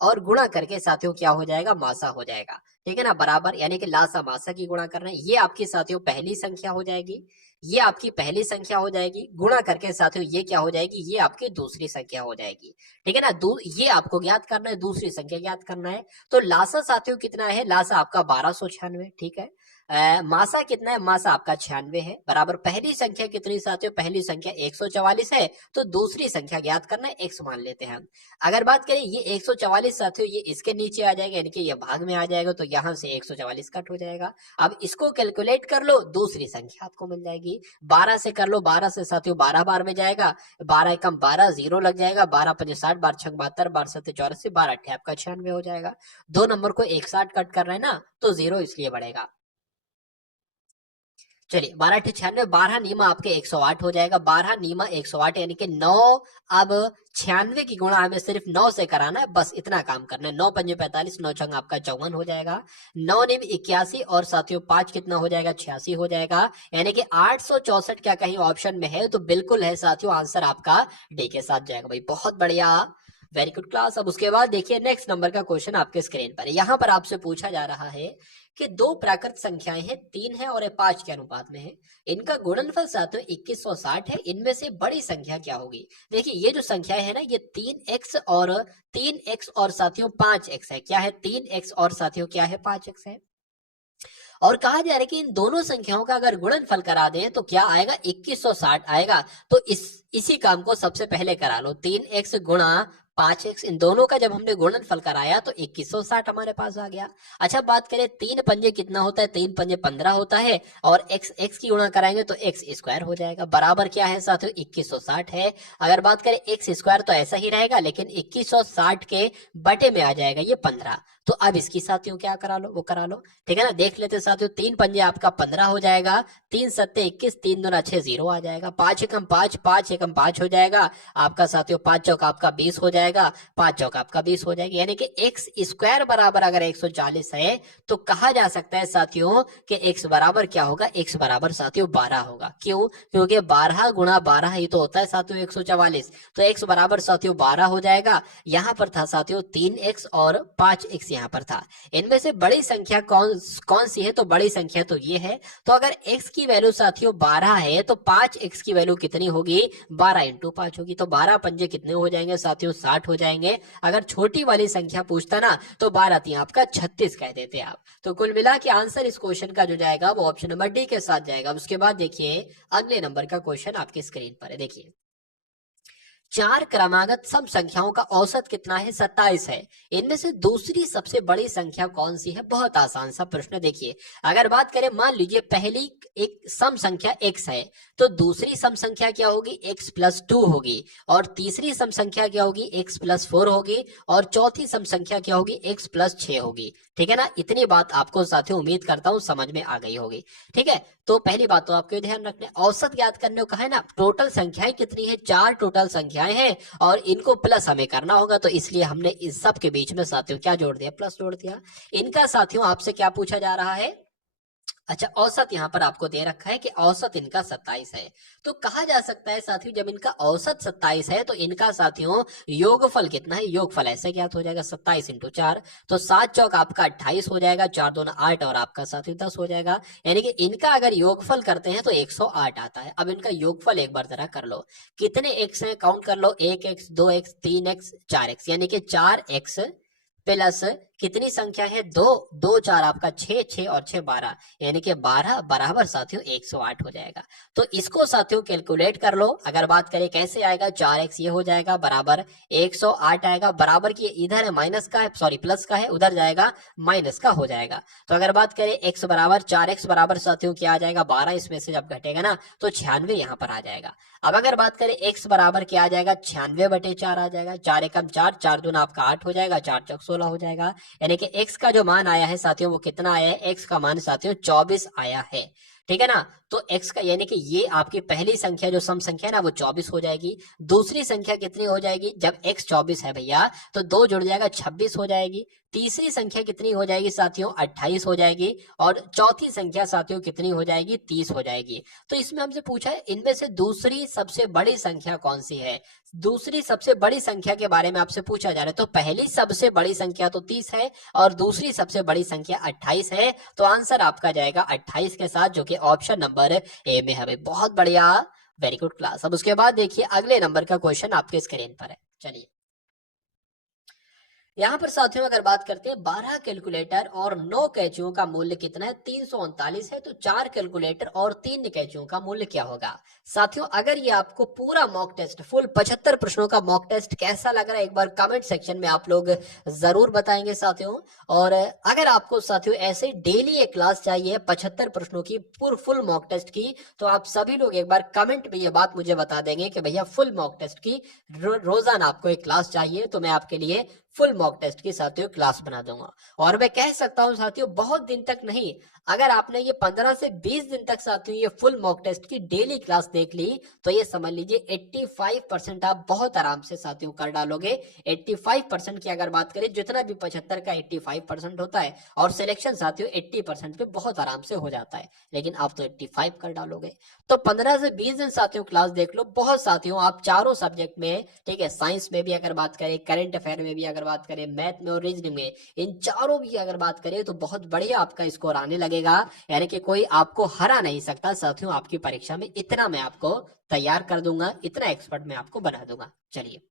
और गुणा करके साथियों क्या हो जाएगा, मासा हो जाएगा। ठीक है ना, बराबर, यानी कि लासा मासा की गुणा करना है। ये आपकी साथियों पहली संख्या हो जाएगी, ये आपकी पहली संख्या हो जाएगी। गुणा करके साथियों ये क्या हो जाएगी, ये आपकी दूसरी संख्या हो जाएगी। ठीक है ना, ये आपको ज्ञात करना है, दूसरी संख्या ज्ञात करना है। तो लासा साथियों कितना है, लासा आपका 1296। ठीक है, मासा कितना है, मासा आपका 96 है, बराबर पहली संख्या कितनी साथियों, पहली संख्या 144 है, तो दूसरी संख्या ज्ञात करना है, x मान लेते हैं हम। अगर बात करें ये 144 साथियों, ये इसके नीचे आ जाएगा, यानी कि ये भाग में आ जाएगा, तो यहाँ से 144 कट हो जाएगा। अब इसको कैलकुलेट कर लो, दूसरी संख्या आपको मिल जाएगी। 12 से कर लो, 12 से साथियों 12 बार में जाएगा, 12 एकम 12, 0 लग जाएगा, 12 पंजे 60, 12 छक 72, 12 सत्ते 84, 12 अट्ठे आपका 96 हो जाएगा। दो नंबर को एक साथ कट कर रहे हैं ना, तो 0 इसलिए बढ़ेगा। चलिए 12 अट्ठे 96, 12 नीमा आपके 108 हो जाएगा, 12 नीमा 108 यानी कि 9। अब 96 की गुणा हमें सिर्फ 9 से कराना है, बस इतना काम करना है। 9 पंजे 45, 9 छंग आपका 54 हो जाएगा, 9 नीम 81 और साथियों 5 कितना हो जाएगा, 86 हो जाएगा, यानी कि 864 क्या कहीं ऑप्शन में है, तो बिल्कुल है साथियों, आंसर आपका डी के साथ जाएगा भाई, बहुत बढ़िया, वेरी गुड क्लास। अब उसके बाद देखिए नेक्स्ट नंबर का क्वेश्चन आपके स्क्रीन पर है। यहाँ पर आपसे पूछा जा रहा है कि दो प्राकृत संख्याएं हैं, 3 है और 5 के अनुपात में है, इनका गुणनफल साथियों 2160 है, इनमें से बड़ी संख्या क्या होगी। देखिए ये जो संख्याएं है ना, ये 3x और साथियों 5x है। क्या है, 3x और साथियों क्या है, 5x है। और कहा जा रहा है कि इन दोनों संख्याओं का अगर गुणनफल करा दें तो क्या आएगा, 2160 आएगा। तो इसी काम को सबसे पहले करा लो, 3x गुणा 5x, इन दोनों का जब हमने गुणनफल कराया तो 2160 हमारे पास आ गया। अच्छा बात करें 3 पंजे कितना होता है, 3 पंजे 15 होता है, और x की गुणा कराएंगे तो x स्क्वायर हो जाएगा, बराबर क्या है साथियों, 2160 है। अगर बात करें x स्क्वायर तो ऐसा ही रहेगा, लेकिन 2160 के बटे में आ जाएगा ये 15। तो अब इसकी साथियों क्या करा लो, वो करा लो, ठीक है ना। देख लेते साथियों, 3 पंजे आपका 15 हो जाएगा, 3 सत्ते 21, 3 दूना 6, 0 आ जाएगा, 5 एकम 5, 5 एकम 5 हो जाएगा आपका साथियों, 5 चौक आपका 20 हो जाएगा, 5 चौक आपका 20 हो जाएगा, यानी कि x स्क्वायर बराबर अगर 140 है तो कहा जा सकता है साथियों कि x बराबर क्या होगा, x बराबर साथियों 12 होगा। क्यों, क्योंकि 12 गुणा 12 ही तो होता है साथियों 144, तो x बराबर साथियों 12 हो जाएगा। यहाँ पर था साथियों 3x और 5x यहाँ पर था। इनमें से बड़ी संख्या कौन सी है, तो बड़ी संख्या तो ये है। तो अगर x की वैल्यू साथियों 12 है तो 5x की वैल्यू कितनी होगी, 12 इंटू 5 होगी, तो 12 पंजे कितने हो जाएंगे साथियों, 60 हो जाएंगे। अगर छोटी वाली संख्या पूछता ना तो 12 थी आपका 36 कह देते आप। तो कुल मिला के आंसर इस क्वेश्चन का जो जाएगा वो ऑप्शन नंबर डी के साथ जाएगा। उसके बाद देखिए अगले नंबर का क्वेश्चन आपके स्क्रीन पर है। देखिए 4 क्रमागत सम संख्याओं का औसत कितना है, 27 है, इनमें से दूसरी सबसे बड़ी संख्या कौन सी है। बहुत आसान सा प्रश्न। देखिए अगर बात करें, मान लीजिए पहली एक सम संख्या x है, तो दूसरी सम संख्या क्या होगी, x प्लस 2 होगी, और तीसरी सम संख्या क्या होगी, x प्लस 4 होगी, और चौथी सम संख्या क्या होगी, x प्लस 6 होगी। ठीक है ना, इतनी बात आपको साथियों उम्मीद करता हूं समझ में आ गई होगी। ठीक है, तो पहली बात तो आपको ध्यान रखना, औसत ज्ञात करने को कहा है ना, टोटल संख्याएं कितनी है, 4 टोटल संख्याएं हैं, और इनको प्लस हमें करना होगा, तो इसलिए हमने इस सब के बीच में साथियों क्या जोड़ दिया, प्लस जोड़ दिया। इनका साथियों आपसे क्या पूछा जा रहा है, अच्छा औसत यहाँ पर आपको दे रखा है कि औसत इनका 27 है। तो कहा जा सकता है साथियों जब इनका औसत 27 है तो इनका साथियों योगफल कितना है, योगफल ऐसे ज्ञात हो जाएगा 27 इंटू 4, तो 7 चौक आपका 28 हो जाएगा, 4 दूना 8 और आपका साथियों 10 हो जाएगा, यानी कि इनका अगर योगफल करते हैं तो 108 आता है। अब इनका योगफल एक बार जरा कर लो, कितने एक्स है काउंट कर लो, 1x 2x 3x 4x, यानी कि 4x प्लस कितनी संख्या है, 2 2 4 आपका 6 6 और 6 12, यानी कि 12 बराबर साथियों 108 हो जाएगा। तो इसको साथियों कैलकुलेट कर लो। अगर बात करें कैसे आएगा, 4x ये हो जाएगा बराबर 108 आएगा, बराबर की इधर है माइनस का है, सॉरी प्लस का है, उधर जाएगा माइनस का हो जाएगा। तो अगर बात करें x बराबर 4x बराबर साथियों क्या आ जाएगा, 12, इसमें से जब घटेगा ना तो 96 यहाँ पर आ जाएगा। अब अगर बात करें x बराबर क्या आ जाएगा, 96/4 आ जाएगा, 4 एकम 4, 4 दूना आपका 8 हो जाएगा, 4 चौक 16 हो जाएगा, यानी कि x का जो मान आया है साथियों वो कितना आया है, x का मान साथियों 24 आया है। ठीक है ना, तो x का यानी कि ये आपकी पहली संख्या जो सम संख्या है ना वो 24 हो जाएगी। दूसरी संख्या कितनी हो जाएगी, जब x 24 है भैया तो 2 जुड़ जाएगा 26 हो जाएगी। तीसरी संख्या कितनी हो जाएगी साथियों, 28 हो जाएगी, और चौथी संख्या साथियों कितनी हो जाएगी, 30 हो जाएगी। तो इसमें हमसे पूछा है इनमें से दूसरी सबसे बड़ी संख्या कौन सी है। दूसरी सबसे बड़ी संख्या के बारे में आपसे पूछा जा रहा है, तो पहली सबसे बड़ी संख्या तो 30 है और दूसरी सबसे बड़ी संख्या 28 है, तो आंसर आपका जाएगा 28 के साथ, जो कि ऑप्शन नंबर ए में है। बहुत बढ़िया, वेरी गुड क्लास। अब उसके बाद देखिए अगले नंबर का क्वेश्चन आपके स्क्रीन पर है। चलिए यहाँ पर साथियों अगर बात करते हैं 12 कैलकुलेटर और 9 कैंचियों का मूल्य कितना है, 339 है, तो 4 कैलकुलेटर और 3 कैंचियों का मूल्य क्या होगा। साथियों अगर ये आपको पूरा मॉक टेस्ट फुल 75 प्रश्नों का मॉक टेस्ट कैसा लग रहा है एक बार कमेंट सेक्शन में आप लोग जरूर बताएंगे साथियों। और अगर आपको साथियों ऐसे डेली एक क्लास चाहिए 75 प्रश्नों की फुल मॉक टेस्ट की, तो आप सभी लोग एक बार कमेंट में ये बात मुझे बता देंगे कि भैया फुल मॉक टेस्ट की रोजाना आपको एक क्लास चाहिए, तो मैं आपके लिए फुल मॉक टेस्ट की साथियों क्लास बना दूंगा। और मैं कह सकता हूं साथियों बहुत दिन तक नहीं, अगर आपने ये 15 से 20 दिन तक साथियों ये फुल मॉक टेस्ट की डेली क्लास देख ली, तो ये समझ लीजिए 85% आप बहुत आराम से साथियों कर डालोगे। 85% की अगर बात करें, जितना भी 75 का 85% होता है, और सिलेक्शन साथियों 80% पे बहुत आराम से हो जाता है, लेकिन आप तो 85 कर डालोगे। तो 15 से 20 दिन साथियों क्लास देख लो, बहुत साथियों आप चारों सब्जेक्ट में, ठीक है, साइंस में भी अगर बात करें, करंट अफेयर में भी अगर बात करें, मैथ में और रीजनिंग में, इन चारों भी अगर बात करें तो बहुत बढ़िया आपका स्कोर आने लगेगा। यानी कि कोई आपको हरा नहीं सकता साथियों आपकी परीक्षा में, इतना मैं आपको तैयार कर दूंगा, इतना एक्सपर्ट मैं आपको बना दूंगा। चलिए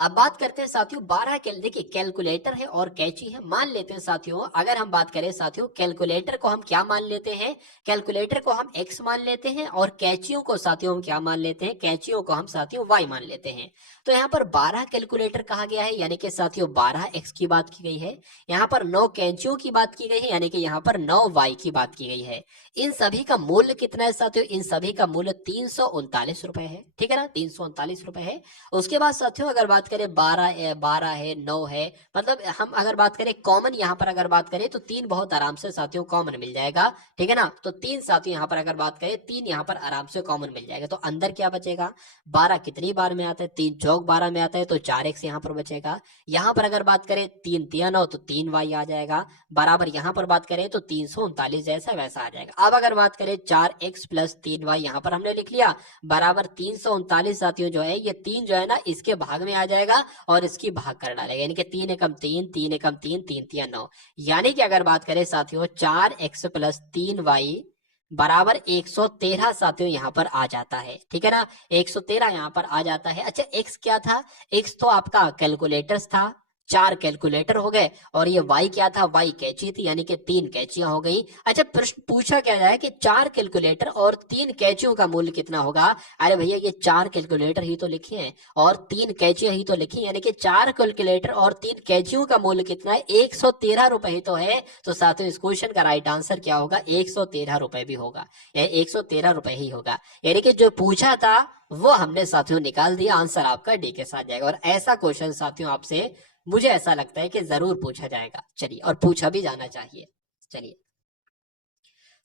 अब बात करते हैं साथियों 12 देखिए कैलकुलेटर है और कैंची है। मान लेते हैं साथियों, अगर हम बात करें साथियों कैलकुलेटर को हम क्या मान लेते हैं, कैलकुलेटर को हम x मान लेते हैं, और कैंचियों को साथियों हम क्या मान लेते हैं, कैंचियों को हम साथियों y मान लेते हैं। तो यहाँ पर 12 कैलकुलेटर कहा गया है, यानी कि साथियों 12x की बात की गई है। यहाँ पर 9 कैंचियों की बात की गई है, यानी कि यहाँ पर 9y की बात की गई है। इन सभी का मूल्य कितना है साथियों, इन सभी का मूल्य 339 रुपए है, ठीक है ना, 339 रुपए है। उसके बाद साथियों अगर बात करें 12 है 9 है, मतलब हम अगर बात करें कॉमन, यहाँ पर अगर बात करें तो 3 बहुत आराम से साथियों कॉमन मिल जाएगा, ठीक है ना। तो 3 साथियों यहाँ पर अगर बात करें 3 यहाँ पर आराम से कॉमन मिल जाएगा, तो अंदर क्या बचेगा, 12 कितनी बार में आता है, 3 चौक 12 में आता है, तो 4x यहाँ पर बचेगा। यहाँ पर अगर बात करें 3 3 9 तो 3y आ जाएगा, बराबर यहाँ पर बात करें तो 339 जैसा वैसा आ जाएगा। अब अगर बात करें 4x प्लस 3y यहाँ पर हमने लिख लिया, बराबर 339 साथियों जो है ये 3 जो है ना इसके भाग में आ जाएगा और इसकी भाग कर डालेगा, यानी कि 3 एकम 3, 3 एकम 3, 3 3 9, यानी कि अगर बात करें साथियों 4x प्लस 3y बराबर 113 साथियों यहाँ पर आ जाता है, ठीक है ना, 113 यहाँ पर आ जाता है। अच्छा x क्या था, x तो आपका कैलकुलेटर्स था, 4 कैलकुलेटर हो गए, और ये y क्या था, y कैंची थी, यानी कि 3 कैंचियां हो गई। अच्छा प्रश्न पूछा क्या जाए कि 4 कैलकुलेटर और 3 कैंचियों का मूल्य कितना होगा। अरे भैया ये 4 कैलकुलेटर ही तो लिखे हैं और 3 कैंचियां ही तो लिखी, यानी कि 4 कैलकुलेटर और 3 कैंचियों का मूल्य कितना है, 113 रुपए ही तो है। तो साथियों इस क्वेश्चन का राइट आंसर क्या होगा, 113 रुपए भी होगा, 113 रुपए ही होगा, यानी कि जो पूछा था वो हमने साथियों निकाल दिया, आंसर आपका डी के साथ जाएगा। और ऐसा क्वेश्चन साथियों आपसे मुझे ऐसा लगता है कि जरूर पूछा जाएगा, चलिए, और पूछा भी जाना चाहिए। चलिए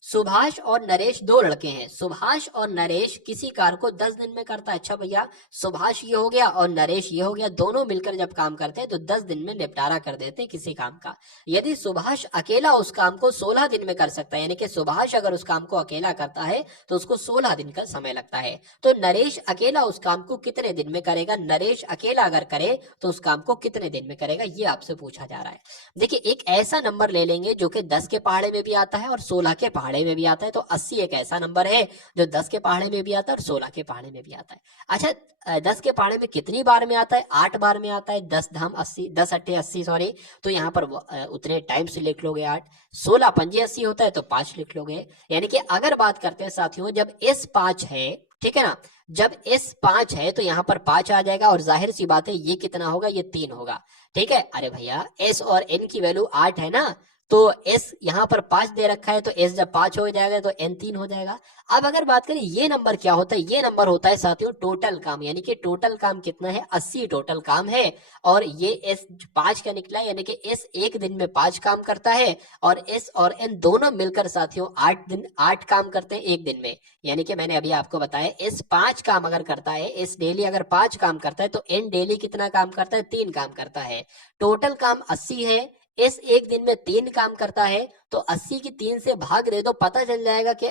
सुभाष और नरेश दो लड़के हैं, सुभाष और नरेश किसी कार को 10 दिन में करता है। अच्छा भैया सुभाष ये हो गया और नरेश ये हो गया, दोनों मिलकर जब काम करते हैं तो 10 दिन में निपटारा कर देते हैं किसी काम का। यदि सुभाष अकेला उस काम को 16 दिन में कर सकता है, यानी कि सुभाष अगर उस काम को अकेला करता है तो उसको 16 दिन का समय लगता है, तो नरेश अकेला उस काम को कितने दिन में करेगा, नरेश अकेला अगर करे तो उस काम को कितने दिन में करेगा, ये आपसे पूछा जा रहा है। देखिए एक ऐसा नंबर ले लेंगे जो कि 10 के पहाड़े में भी आता है और 16 के पहाड़े में भी आता है, तो 80 एक ऐसा नंबर है जो 10 के पहाड़े में भी आता है और 16 के पहाड़े में भी आता है। अच्छा 10 के पहाड़े में कितनी बार में आता है, 8 बार में आता है, 10 धाम 80, 10 अट्ठे 80 सॉरी, तो यहाँ पर उतने टाइम से लिख लोगे 8, 16 पंजे 80 होता है तो 5 लिख लोगे। यानी कि अगर बात करते हैं साथियों जब S 5 है, ठीक है ना, जब S 5 है तो यहाँ पर 5 आ जाएगा, और जाहिर सी बात है ये कितना होगा, ये 3 होगा, ठीक है। अरे भैया S और N की वैल्यू 8 है ना, तो S यहाँ पर 5 दे रखा है, तो S जब 5 हो जाएगा तो N 3 हो जाएगा। अब अगर बात करें ये नंबर क्या होता है, ये नंबर होता है साथियों टोटल काम, यानी कि टोटल काम कितना है, 80 टोटल काम है, और ये S 5 का निकला है, यानी कि S एक दिन में 5 काम करता है, और S और N दोनों मिलकर साथियों 8 काम करते हैं एक दिन में। यानी कि मैंने अभी आपको बताया S 5 काम अगर करता है, S डेली अगर 5 काम करता है, तो N डेली कितना काम करता है, 3 काम करता है। टोटल काम 80 है, S एक दिन में 3 काम करता है, तो 80 की 3 से भाग दे दो, पता चल जाएगा कि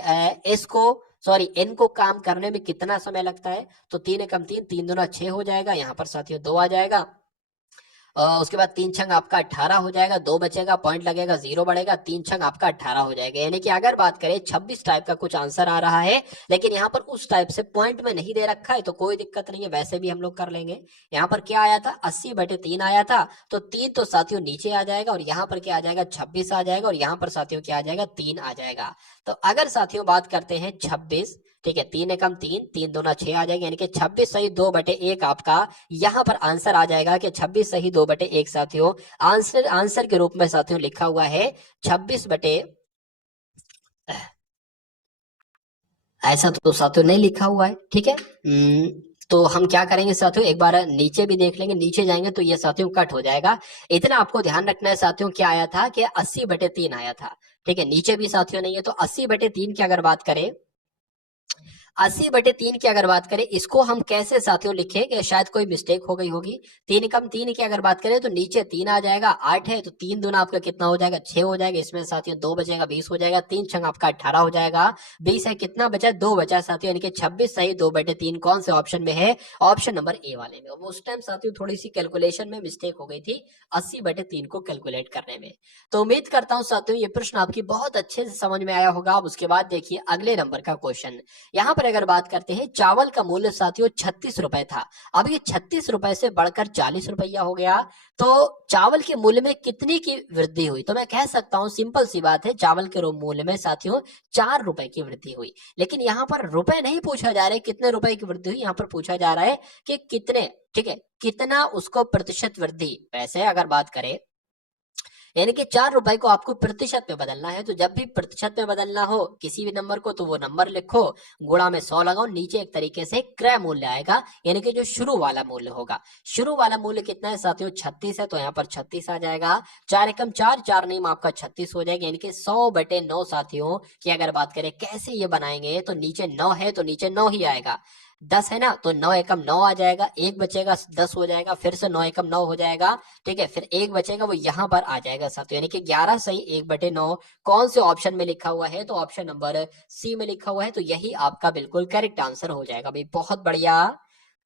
N को काम करने में कितना समय लगता है। तो 3 एकम 3, 3 दूना 6 हो जाएगा, यहाँ पर साथियों 2 आ जाएगा। उसके बाद 3 छंग आपका 18 हो जाएगा, 2 बचेगा, पॉइंट लगेगा, 0 बढ़ेगा, 3 छंग आपका 18 हो जाएगा। यानी कि अगर बात करें 26 टाइप का कुछ आंसर आ रहा है, लेकिन यहाँ पर उस टाइप से पॉइंट में नहीं दे रखा है तो कोई दिक्कत नहीं है, वैसे भी हम लोग कर लेंगे। यहाँ पर क्या आया था, 80/3 आया था, तो 3 तो साथियों नीचे आ जाएगा, और यहाँ पर क्या आ जाएगा, 26 आ जाएगा, और यहाँ पर साथियों क्या आ जाएगा, 3 आ जाएगा। तो अगर साथियों बात करते हैं 26, ठीक है, 3 एकम 3, 3 दूना 6 आ जाएगा, यानी कि 26 सही 2/1 आपका यहाँ पर आंसर आ जाएगा कि 26 सही 2/1 साथियों आंसर के रूप में साथियों लिखा हुआ है 26 बटे, ऐसा तो साथियों नहीं लिखा हुआ है, ठीक है। तो हम क्या करेंगे साथियों, एक बार नीचे भी देख लेंगे, नीचे जाएंगे तो ये साथियों कट हो जाएगा। इतना आपको ध्यान रखना है साथियों, क्या आया था कि 80/3 आया था, ठीक है। नीचे भी साथियों नहीं है, तो 80/3 की अगर बात करें, 80/3 की अगर बात करें, इसको हम कैसे साथियों लिखें कि शायद कोई मिस्टेक हो गई होगी। 3 एकम 3 की अगर बात करें तो नीचे 3 आ जाएगा, 8 है तो 3 दूना आपका कितना हो जाएगा, 6 हो जाएगा, इसमें साथियों 2 बचेगा, 20 हो जाएगा, 3 छंग आपका 18 हो जाएगा, 20 है, कितना बचा, 2 बचा साथियों, यानी कि 26 सही 2/3 कौन से ऑप्शन में है, ऑप्शन नंबर ए वाले में। उस टाइम साथियों थोड़ी सी कैलकुलेशन में मिस्टेक हो गई थी 80/3 को कैलकुलेट करने में। तो उम्मीद करता हूं साथियों ये प्रश्न आपकी बहुत अच्छे से समझ में आया होगा। अब उसके बाद देखिए अगले नंबर का क्वेश्चन, यहाँ पर अगर बात करते हैं, चावल का मूल्य साथियों 36 रुपए था, अब ये 36 रुपए से बढ़कर 40 रुपया हो गया, तो चावल के मूल्य में कितनी की वृद्धि हुई, तो मैं कह सकता हूं सिंपल सी बात है, चावल के मूल्य में साथियों 4 रुपए की वृद्धि हुई। लेकिन यहाँ पर रुपए नहीं पूछा जा रहा है कितने रुपए की वृद्धि हुई, यहाँ पर पूछा जा रहा है कि कितने, ठीक है, कितना उसको प्रतिशत वृद्धि। वैसे अगर बात करें, यानी कि 4 रुपए को आपको प्रतिशत में बदलना है, तो जब भी प्रतिशत में बदलना हो किसी भी नंबर को, तो वो नंबर लिखो, गुणा में 100 लगाओ, नीचे एक तरीके से क्रय मूल्य आएगा, यानी कि जो शुरू वाला मूल्य होगा। शुरू वाला मूल्य कितना है साथियों, 36 है, तो यहाँ पर 36 आ जाएगा। 4 एकम 4, 4 नहीं आपका 36 हो जाएगा, यानी कि 100/9 साथियों की अगर बात करें कैसे ये बनाएंगे, तो नीचे 9 है तो नीचे 9 ही आएगा, 10 है ना, तो 9 एकम 9 आ जाएगा, एक बचेगा 10 हो जाएगा, फिर से 9 एकम 9 हो जाएगा, ठीक है, फिर एक बचेगा वो यहाँ पर आ जाएगा साथियों, यानी कि 11 सही 1/9 कौन से ऑप्शन में लिखा हुआ है, तो ऑप्शन नंबर सी में लिखा हुआ है, तो यही आपका बिल्कुल करेक्ट आंसर हो जाएगा भाई, बहुत बढ़िया,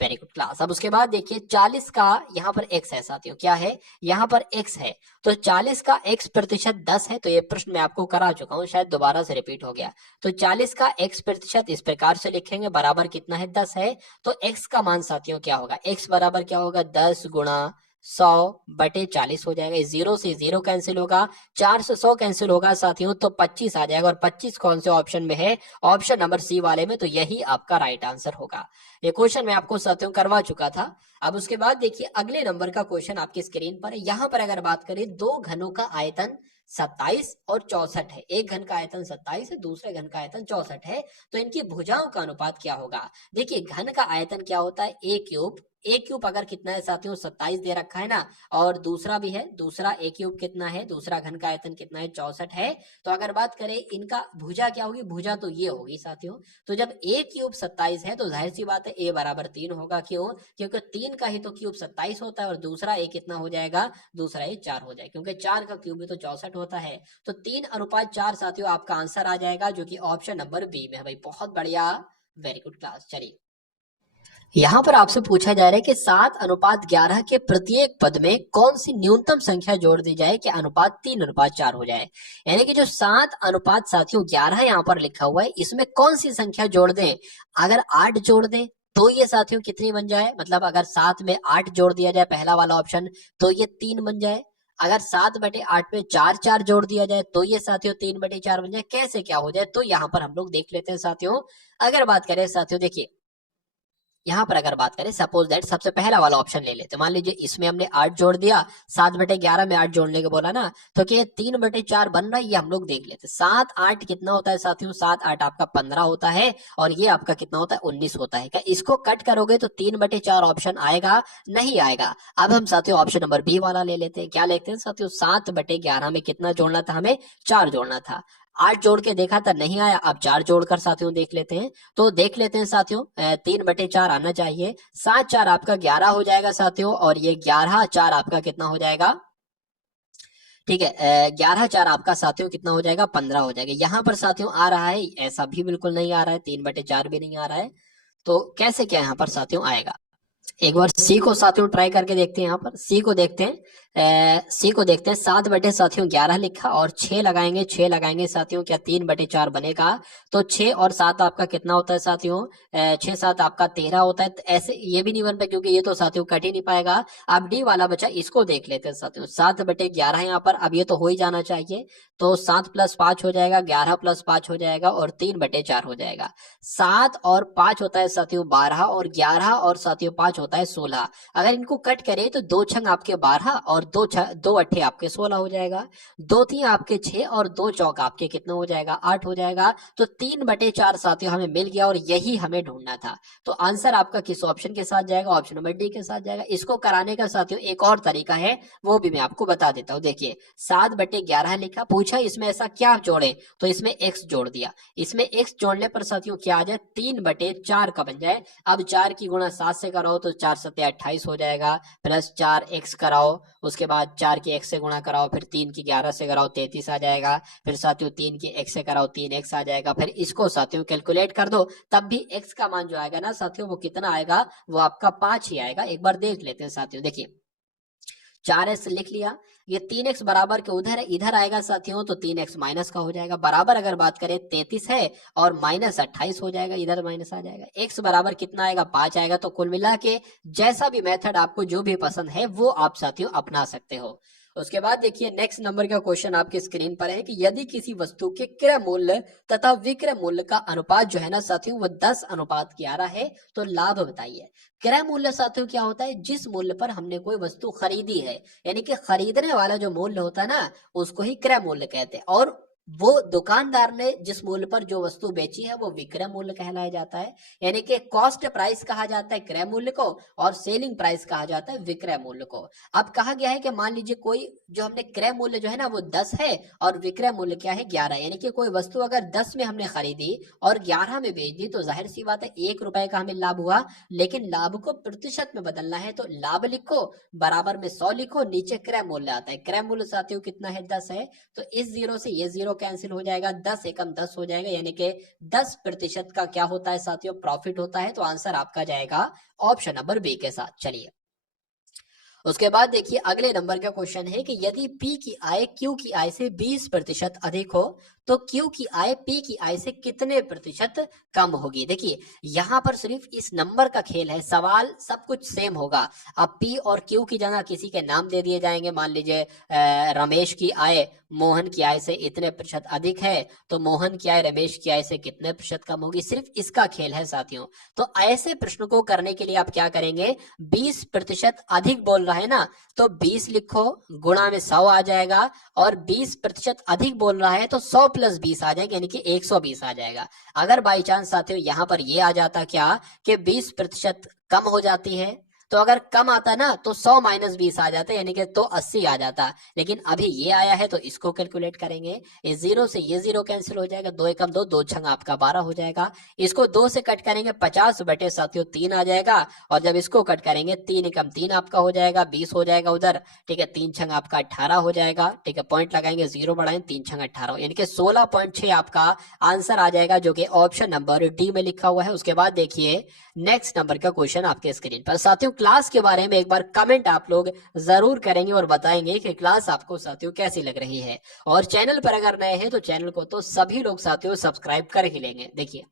वेरी गुड क्लास। अब उसके बाद देखिए 40 का यहाँ पर x है साथियों, क्या है, यहाँ पर x है, तो 40 का x प्रतिशत 10 है, तो ये प्रश्न मैं आपको करा चुका हूँ, शायद दोबारा से रिपीट हो गया। तो 40 का x प्रतिशत इस प्रकार से लिखेंगे, बराबर कितना है, 10 है, तो x का मान साथियों क्या होगा, x बराबर क्या होगा, 10 गुणा 100/40 हो जाएगा, 0 से 0 कैंसिल होगा, 4 से 100 कैंसिल होगा साथियों, तो 25 आ जाएगा, और 25 कौन से ऑप्शन में है, ऑप्शन नंबर सी वाले में, तो यही आपका राइट आंसर होगा। ये क्वेश्चन मैं आपको साथियों करवा चुका था। अब उसके बाद देखिए अगले नंबर का क्वेश्चन आपकी स्क्रीन पर है। यहाँ पर अगर बात करें, दो घनों का आयतन 27 और 64 है, एक घन का आयतन 27 है, दूसरे घन का आयतन 64 है, तो इनकी भुजाओं का अनुपात क्या होगा। देखिए घन का आयतन क्या होता है, ए क्यूब, ए क्यूब अगर कितना है साथियों, 27 दे रखा है ना, और दूसरा भी है, दूसरा ए क्यूब कितना है, दूसरा घन का आयतन कितना है, 64 है, तो अगर बात करें इनका भुजा क्या होगी, भुजा तो ये होगी साथियों, तो जब ए क्यूब 27 है तो जाहिर सी बात है ए बराबर 3 होगा, क्यों, क्योंकि 3 का ही तो क्यूब 27 होता है, और दूसरा ए कितना हो जाएगा, दूसरा ए 4 हो जाएगा, क्योंकि 4 का क्यूब भी तो 64 होता है, तो 3:4 साथियों आपका आंसर आ जाएगा, जो कि ऑप्शन नंबर बी में है भाई, बहुत बढ़िया, वेरी गुड क्लास। चलिए यहाँ पर आपसे पूछा जा रहा है कि 7:11 के प्रत्येक पद में कौन सी न्यूनतम संख्या जोड़ दी जाए कि अनुपात 3:4 हो जाए। यानी कि जो 7 साथियों 11 यहाँ पर लिखा हुआ है, इसमें कौन सी संख्या जोड़ दें, अगर 8 जोड़ दें तो ये साथियों कितनी बन जाए, मतलब अगर 7 में 8 जोड़ दिया जाए, पहला वाला ऑप्शन, तो ये 3 बन जाए, अगर 7/8 में 4 जोड़ दिया जाए तो ये साथियों 3/4 बन जाए, कैसे क्या हो जाए, तो यहाँ पर हम लोग देख लेते हैं साथियों। अगर बात करें साथियों, देखिए यहाँ पर अगर बात करें, सपोज दैट सबसे पहला वाला ऑप्शन ले लेते, मान लीजिए इसमें हमने 8 जोड़ दिया, 7/11 में 8 जोड़ने को बोला ना, तो क्या 3/4 बन रहा है, ये हम लोग देख लेते। 7 8 कितना होता है साथियों, 7 8 आपका 15 होता है, और ये आपका कितना होता है, 19 होता है। क्या इसको कट करोगे तो 3/4 ऑप्शन आएगा, नहीं आएगा। अब हम साथियों ऑप्शन नंबर बी वाला ले लेते हैं, क्या लेते हैं साथियों, 7/11 में कितना जोड़ना था हमें, 4 जोड़ना था, 8 जोड़ के देखा था नहीं आया, अब 4 जोड़कर साथियों देख लेते हैं, तो देख लेते हैं साथियों, 3/4 आना चाहिए, 7 4 आपका 11 हो जाएगा साथियों, और ये 11 4 आपका कितना हो जाएगा, ठीक है, 11 4 आपका साथियों कितना हो जाएगा, 15 हो जाएगा। यहाँ पर साथियों आ रहा है, ऐसा भी बिल्कुल नहीं आ रहा है, 3/4 भी नहीं आ रहा है, तो कैसे क्या यहाँ पर साथियों आएगा। एक बार सी को साथियों ट्राई करके देखते हैं। यहाँ पर सी को देखते हैं। सी को देखते हैं। 7 बटे साथियों 11 लिखा और 6 लगाएंगे। 6 लगाएंगे साथियों, क्या 3/4 बनेगा? तो 6 और 7 आपका कितना होता है साथियों? 6 7 आपका 13 होता है। तो ऐसे ये भी नहीं बन पाए क्योंकि ये तो साथियों कट ही नहीं पाएगा। अब डी वाला बचा, इसको देख लेते हैं साथियों। 7/11 यहाँ पर, अब ये तो हो ही जाना चाहिए। तो 7 + 5 हो जाएगा, 11 + 5 हो जाएगा और 3/4 हो जाएगा। 7 और 5 होता है साथियों 12 और 11 और साथियों 5 होता है 16। अगर इनको कट करें तो 2 छंग आपके 12 और 2 अट्ठे आपके 16 हो जाएगा। 2 3 आपके 6 और 2 चौक आपके कितना हो जाएगा? 8 हो जाएगा। तो 3/4 साथियों हमें मिल गया और यही हमें ढूंढना था। तो आंसर आपका किस ऑप्शन के साथ जाएगा? ऑप्शन नंबर डी के साथ जाएगा। इसको कराने का साथियों एक और तरीका है, वो भी मैं आपको बता देता हूँ। देखिए 7/11 लिखा, पूछा इसमें ऐसा क्या जोड़े, तो इसमें x जोड़ दिया। इसमें x जोड़ने पर साथियों क्या आ जाए? 3/4 का बन जाए। अब 4 की गुणा 7 से कराओ तो 4 7 28 हो जाएगा, प्लस 4x कराओ, उसके बाद 4 की x से गुणा कराओ, फिर 3 की 11 से कराओ 33 आ जाएगा, फिर साथियों 3 की x से कराओ 3x आ जाएगा। फिर इसको साथियों कैलकुलेट कर दो, तब भी x का मान जो आएगा ना साथियों वो कितना आएगा? वो आपका 5 ही आएगा। एक बार देख लेते हैं साथियों। देखिए 4x लिख लिया, ये 3x बराबर के उधर है, इधर आएगा साथियों तो 3x माइनस का हो जाएगा। बराबर अगर बात करें 33 है और -28 हो जाएगा, इधर माइनस आ जाएगा। x बराबर कितना आएगा? 5 आएगा। तो कुल मिला के जैसा भी मेथड आपको जो भी पसंद है वो आप साथियों अपना सकते हो। उसके बाद देखिए नेक्स्ट नंबर का क्वेश्चन आपकी स्क्रीन पर है कि यदि किसी वस्तु के क्रय मूल्य तथा विक्रय मूल्य का अनुपात जो है ना साथियों वो 10:11 है, तो लाभ बताइए। क्रय मूल्य साथियों क्या होता है? जिस मूल्य पर हमने कोई वस्तु खरीदी है, यानी कि खरीदने वाला जो मूल्य होता है ना उसको ही क्रय मूल्य कहते हैं। और वो दुकानदार ने जिस मूल्य पर जो वस्तु बेची है वो विक्रय मूल्य कहलाया जाता है। यानी कि कॉस्ट प्राइस कहा जाता है क्रय मूल्य को और सेलिंग प्राइस कहा जाता है विक्रय मूल्य को। अब कहा गया है कि मान लीजिए कोई जो हमने क्रय मूल्य जो है ना वो 10 है और विक्रय मूल्य क्या है? 11। यानी कि कोई वस्तु अगर 10 में हमने खरीदी और 11 में बेच दी तो जाहिर सी बात है 1 रुपए का हमें लाभ हुआ। लेकिन लाभ को प्रतिशत में बदलना है तो लाभ लिखो, बराबर में 100 लिखो, नीचे क्रय मूल्य आता है। क्रय मूल्य साथियों कितना है? 10 है। तो इस जीरो से ये जीरो कैंसिल हो जाएगा, 10 एकम 10 हो जाएगा। यानी कि 10% का क्या होता है साथियों? प्रॉफिट होता है। तो आंसर आपका जाएगा ऑप्शन नंबर बी के साथ। चलिए उसके बाद देखिए अगले नंबर का क्वेश्चन है कि यदि P की आय Q की आय से 20% अधिक हो तो Q की आय P की आय से कितने प्रतिशत कम होगी? देखिए यहाँ पर सिर्फ इस नंबर का खेल है, सवाल सब कुछ सेम होगा। अब P और Q की जगह किसी के नाम दे दिए जाएंगे। मान लीजिए रमेश की आय मोहन की आय से इतने प्रतिशत अधिक है, तो मोहन की आय रमेश की आय से कितने प्रतिशत कम होगी। सिर्फ इसका खेल है साथियों। तो ऐसे प्रश्न को करने के लिए आप क्या करेंगे? 20% अधिक बोल रहा है ना तो 20 लिखो, गुणा में 100 आ जाएगा। और 20% अधिक बोल रहा है तो 100 + 20 आ जाएगा, यानी कि 120 आ जाएगा। अगर बाई चांस साथियों यहाँ पर ये आ जाता क्या कि 20% कम हो जाती है, तो अगर कम आता ना तो 100 - 20 आ जाता, यानी कि तो 80 आ जाता। लेकिन अभी ये आया है तो इसको कैलकुलेट करेंगे। इस जीरो से ये जीरो कैंसिल हो जाएगा, 2 एकम 2, 2 छंग आपका 12 हो जाएगा। इसको 2 से कट करेंगे 50 बटे साथियों 3 आ जाएगा। और जब इसको कट करेंगे 3 एकम 3 आपका हो जाएगा, 20 हो जाएगा उधर। ठीक है, 3 छंग आपका 18 हो जाएगा। ठीक है, पॉइंट लगाएंगे, जीरो बढ़ाएं, 3 छंग 18, यानी कि 16.6 आपका आंसर आ जाएगा, जो कि ऑप्शन नंबर डी में लिखा हुआ है। उसके बाद देखिए नेक्स्ट नंबर का क्वेश्चन आपके स्क्रीन पर। साथियों क्लास के बारे में एक बार कमेंट आप लोग जरूर करेंगे और बताएंगे कि क्लास आपको साथियों कैसी लग रही है। और चैनल पर अगर नए हैं तो चैनल को तो सभी लोग साथियों सब्सक्राइब कर ही लेंगे। देखिए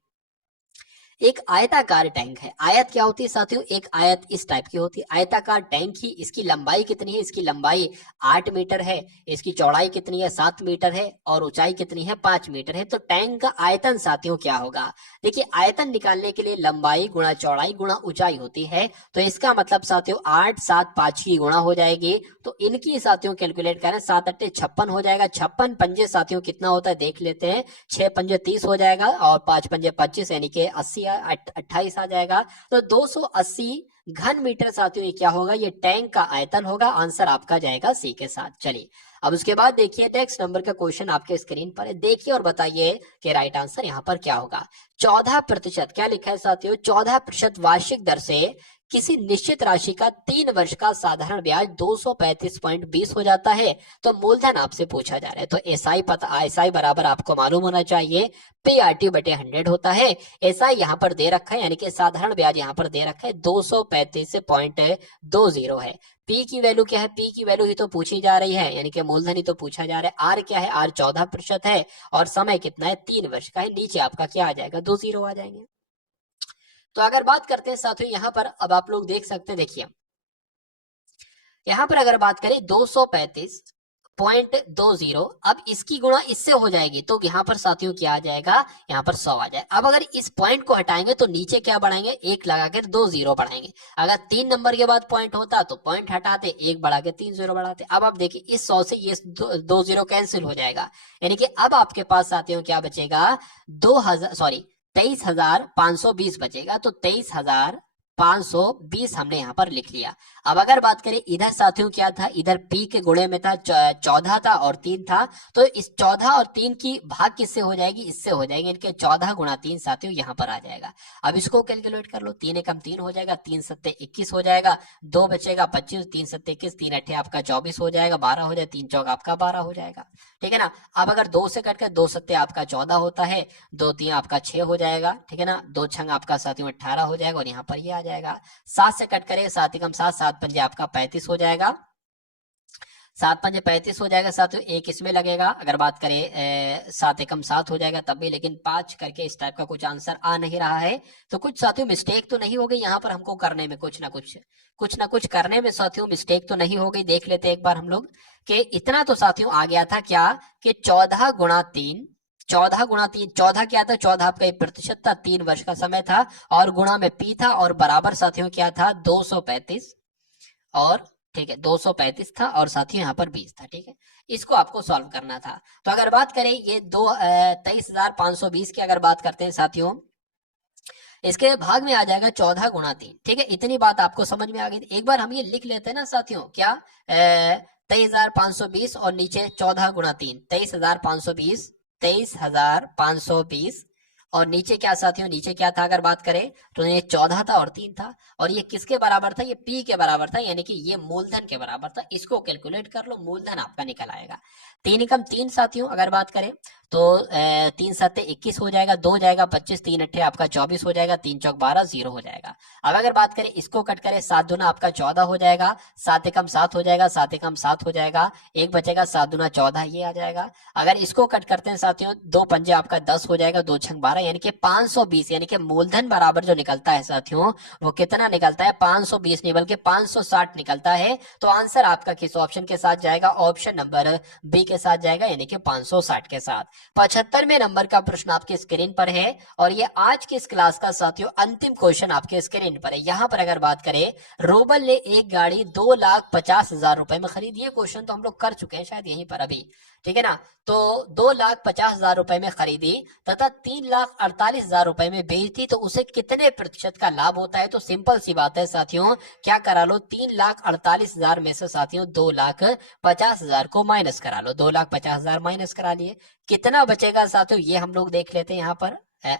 एक आयताकार टैंक है। आयत क्या होती है साथियों? एक आयत इस टाइप की होती है, आयताकार टैंक ही। इसकी लंबाई कितनी है? इसकी लंबाई 8 मीटर है। इसकी चौड़ाई कितनी है? 7 मीटर है। और ऊंचाई कितनी है? 5 मीटर है। तो टैंक का आयतन साथियों क्या होगा? देखिए आयतन निकालने के लिए लंबाई गुणा चौड़ाई गुणा ऊंचाई होती है। तो इसका मतलब साथियों 8 7 5 की गुणा हो जाएगी। तो इनकी साथियों कैलकुलेट करें, 7 8 56 हो जाएगा। 56 पंजे साथियों कितना होता है देख लेते हैं। 6 पंजे 30 हो जाएगा और 5 पंजे 25, यानी कि 80 28 आ जाएगा। तो 280 घन मीटर साथियों ये क्या होगा? ये टैंक का आयतन होगा। आंसर आपका जाएगा सी के साथ। चलिए अब उसके बाद देखिए नेक्स्ट नंबर का क्वेश्चन आपके स्क्रीन पर है। देखिए और बताइए कि राइट आंसर यहाँ पर क्या होगा। 14% क्या लिखा है साथियों? 14% वार्षिक दर से किसी निश्चित राशि का 3 वर्ष का साधारण ब्याज 235.20 हो जाता है तो मूलधन आपसे पूछा जा रहा है। तो एसआई पता, एसआई बराबर आपको मालूम होना चाहिए पीआरटी बटे 100 होता है। एसआई यहाँ पर दे रखा है, यानी कि साधारण ब्याज यहाँ पर दे रखा है 235.20 है। पी की वैल्यू क्या है, पी की वैल्यू ही तो पूछी जा रही है, यानी कि मूलधन ही तो पूछा जा रहा है। आर क्या है, आर 14% है और समय कितना है, 3 वर्ष का है। नीचे आपका क्या आ जाएगा, 2 जीरो आ जाएंगे। तो अगर बात करते हैं साथियों यहाँ पर, अब आप लोग देख सकते हैं, देखिए यहाँ पर अगर बात करें 235.20, अब इसकी गुणा इससे हो जाएगी तो यहाँ पर साथियों क्या आ जाएगा, यहाँ पर 100 आ जाए। अब अगर इस पॉइंट को हटाएंगे तो नीचे क्या बढ़ाएंगे, 1 लगा के 2 जीरो बढ़ाएंगे। अगर 3 नंबर के बाद पॉइंट होता तो पॉइंट हटाते, 1 बढ़ा के 3 जीरो बढ़ाते। अब आप देखिए इस 100 से ये 2 जीरो कैंसिल हो जाएगा, यानी कि अब आपके पास साथियों क्या बचेगा, 23,520 बचेगा। तो 23,520 हमने यहाँ पर लिख लिया। अब अगर बात करें इधर साथियों क्या था, इधर पी के गुणे में था 14 था और 3 था, तो इस 14 और 3 की भाग किससे हो जाएगी, इससे हो जाएगी, इनके 14 गुणा 3 साथियों यहाँ पर आ जाएगा। अब इसको कैलकुलेट कर लो, 3 एकम 3 हो जाएगा, 3 सत्ते 21 हो जाएगा, 2 बचेगा 25, 3 सत्ते 21, 3 अट्ठे आपका 24 हो जाएगा, 12 हो जाए, 3 चौक आपका 12 हो जाएगा, ठीक है ना। अब अगर 2 से कट कर 2 सत्ते आपका 14 होता है, 2 3 आपका 6 हो जाएगा, ठीक है ना, 2 छंग आपका साथियों 18 हो जाएगा और यहाँ पर ये आ जाएगा। 7 से कट करें, 7 एकम 7, 7 पंजे आपका 35 हो जाएगा, 7 पंजे 35 हो जाएगा साथियों। एक इसमें लगेगा, अगर बात करें 7 एकम 7 हो जाएगा तब भी, लेकिन 5 करके इस टाइप का कुछ आंसर आ नहीं रहा है। तो कुछ साथियों मिस्टेक तो नहीं हो गई यहाँ पर, हमको करने में कुछ ना कुछ करने में साथियों मिस्टेक तो नहीं हो गई। देख लेते एक बार हम लोग कि इतना तो साथियों आ गया था क्या, कि 14 गुणा 3, 14 क्या था, 14 आपका 1% था, 3 वर्ष का समय था और गुणा में पी था और बराबर साथियों क्या था, 235 और ठीक है 235 था और साथियों यहाँ पर 20 था, ठीक है। इसको आपको सॉल्व करना था। तो अगर बात करें ये 23,520 की अगर बात करते हैं साथियों, इसके भाग में आ जाएगा 14 गुणा 3, ठीक है। इतनी बात आपको समझ में आ गई। एक बार हम ये लिख लेते हैं ना साथियों, क्या 23,520 और नीचे 14 गुणा 3, 23,520, 23,520 और नीचे क्या साथियों, नीचे क्या था अगर बात करें तो ये 14 था और 3 था और ये किसके बराबर था, ये पी के बराबर था, यानी कि ये मूलधन के बराबर था। इसको कैलकुलेट कर लो, मूलधन आपका निकल आएगा। 3 एकम 3 साथियों अगर बात करें तो 3 सत्ते 21 हो जाएगा, 2 जाएगा 25, 3 अट्ठे आपका 24 हो जाएगा, 3 चौक 12, 0 हो जाएगा। अब अगर बात करें इसको कट करें, 7 दूना आपका 14 हो जाएगा, 7 एकम 7 हो जाएगा, 7 एकम 7 हो जाएगा, एक बचेगा 7 दूना 14, ये आ जाएगा। अगर इसको कट करते हैं साथियों, 2 पंजे आपका 10 हो जाएगा, 2 छंग 12, यानी कि 520, यानी कि मूलधन बराबर जो निकलता है साथियों वो कितना निकलता है, 520 नहीं बल्कि 560 निकलता है। तो आंसर आपका किस ऑप्शन के साथ जाएगा, ऑप्शन नंबर बी के साथ जाएगा, यानी कि 560 के साथ। 75वें नंबर का प्रश्न आपके स्क्रीन पर है और ये आज की इस क्लास का साथियों अंतिम क्वेश्चन आपके स्क्रीन पर है। यहाँ पर अगर बात करें, रोबल ने एक गाड़ी 2,50,000 रुपए में खरीदी। ये क्वेश्चन तो हम लोग कर चुके हैं शायद यहीं पर अभी, ठीक है ना। तो 2,50,000 रुपए में खरीदी तथा 3,48,000 रुपए में बेची तो उसे कितने प्रतिशत का लाभ होता है। तो सिंपल सी बात है साथियों, क्या करा लो, 3,48,000 में से साथियों 2,50,000 को माइनस करा लो, 2,50,000 माइनस करा लिए, कितना बचेगा साथियों ये हम लोग देख लेते हैं। यहाँ पर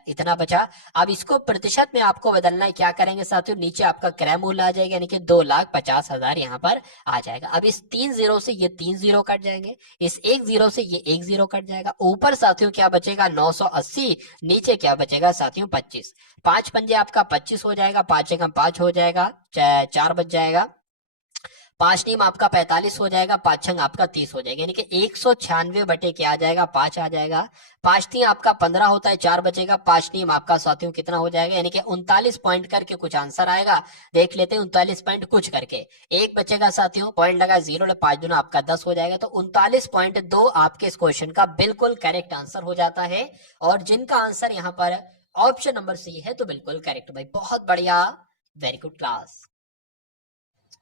इतना बचा। अब इसको प्रतिशत में आपको बदलना है, क्या करेंगे साथियों, नीचे आपका क्रय मूल्य आ जाएगा, यानी कि 2,50,000 यहाँ पर आ जाएगा। अब इस 3 जीरो से ये 3 जीरो कट जाएंगे, इस 1 जीरो से ये 1 जीरो कट जाएगा, ऊपर साथियों क्या बचेगा 980, नीचे क्या बचेगा साथियों 25, 5 पंजे आपका 25 हो जाएगा, 5 एकम 5 हो जाएगा, 4 बच जाएगा, 5 नीम आपका 45 हो जाएगा, 5 छंग आपका 30 हो जाएगा, यानी कि 196 बटे क्या आ जाएगा 5 आ जाएगा, 5 तीन आपका 15 होता है, 4 बचेगा, 5 नीम आपका साथियों कितना हो जाएगा, यानी कि 39 पॉइंट करके कुछ आंसर आएगा। देख लेते हैं 39 पॉइंट कुछ करके, एक बचेगा साथियों, पॉइंट लगा 0, 5 दूना आपका 10 हो जाएगा। तो 39.2 आपके इस क्वेश्चन का बिल्कुल करेक्ट आंसर हो जाता है और जिनका आंसर यहाँ पर ऑप्शन नंबर सी है तो बिल्कुल करेक्ट भाई, बहुत बढ़िया, वेरी गुड क्लास।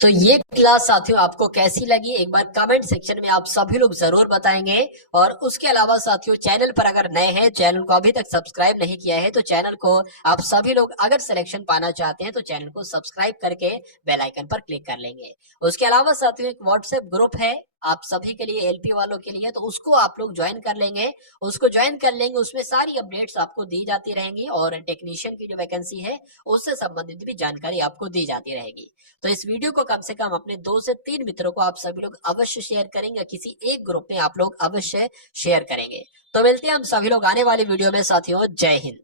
तो ये क्लास साथियों आपको कैसी लगी एक बार कमेंट सेक्शन में आप सभी लोग जरूर बताएंगे। और उसके अलावा साथियों चैनल पर अगर नए हैं, चैनल को अभी तक सब्सक्राइब नहीं किया है तो चैनल को आप सभी लोग अगर सिलेक्शन पाना चाहते हैं तो चैनल को सब्सक्राइब करके बेल आइकन पर क्लिक कर लेंगे। उसके अलावा साथियों एक व्हाट्सएप ग्रुप है आप सभी के लिए, एलपी वालों के लिए, तो उसको आप लोग ज्वाइन कर लेंगे। उसको ज्वाइन कर लेंगे, उसमें सारी अपडेट्स आपको दी जाती रहेंगी और टेक्नीशियन की जो वैकेंसी है उससे संबंधित भी जानकारी आपको दी जाती रहेगी। तो इस वीडियो को कम से कम अपने 2 से 3 मित्रों को आप सभी लोग अवश्य शेयर करेंगे, किसी एक ग्रुप में आप लोग अवश्य शेयर करेंगे। तो मिलते हैं हम सभी लोग आने वाली वीडियो में साथियों। जय हिंद।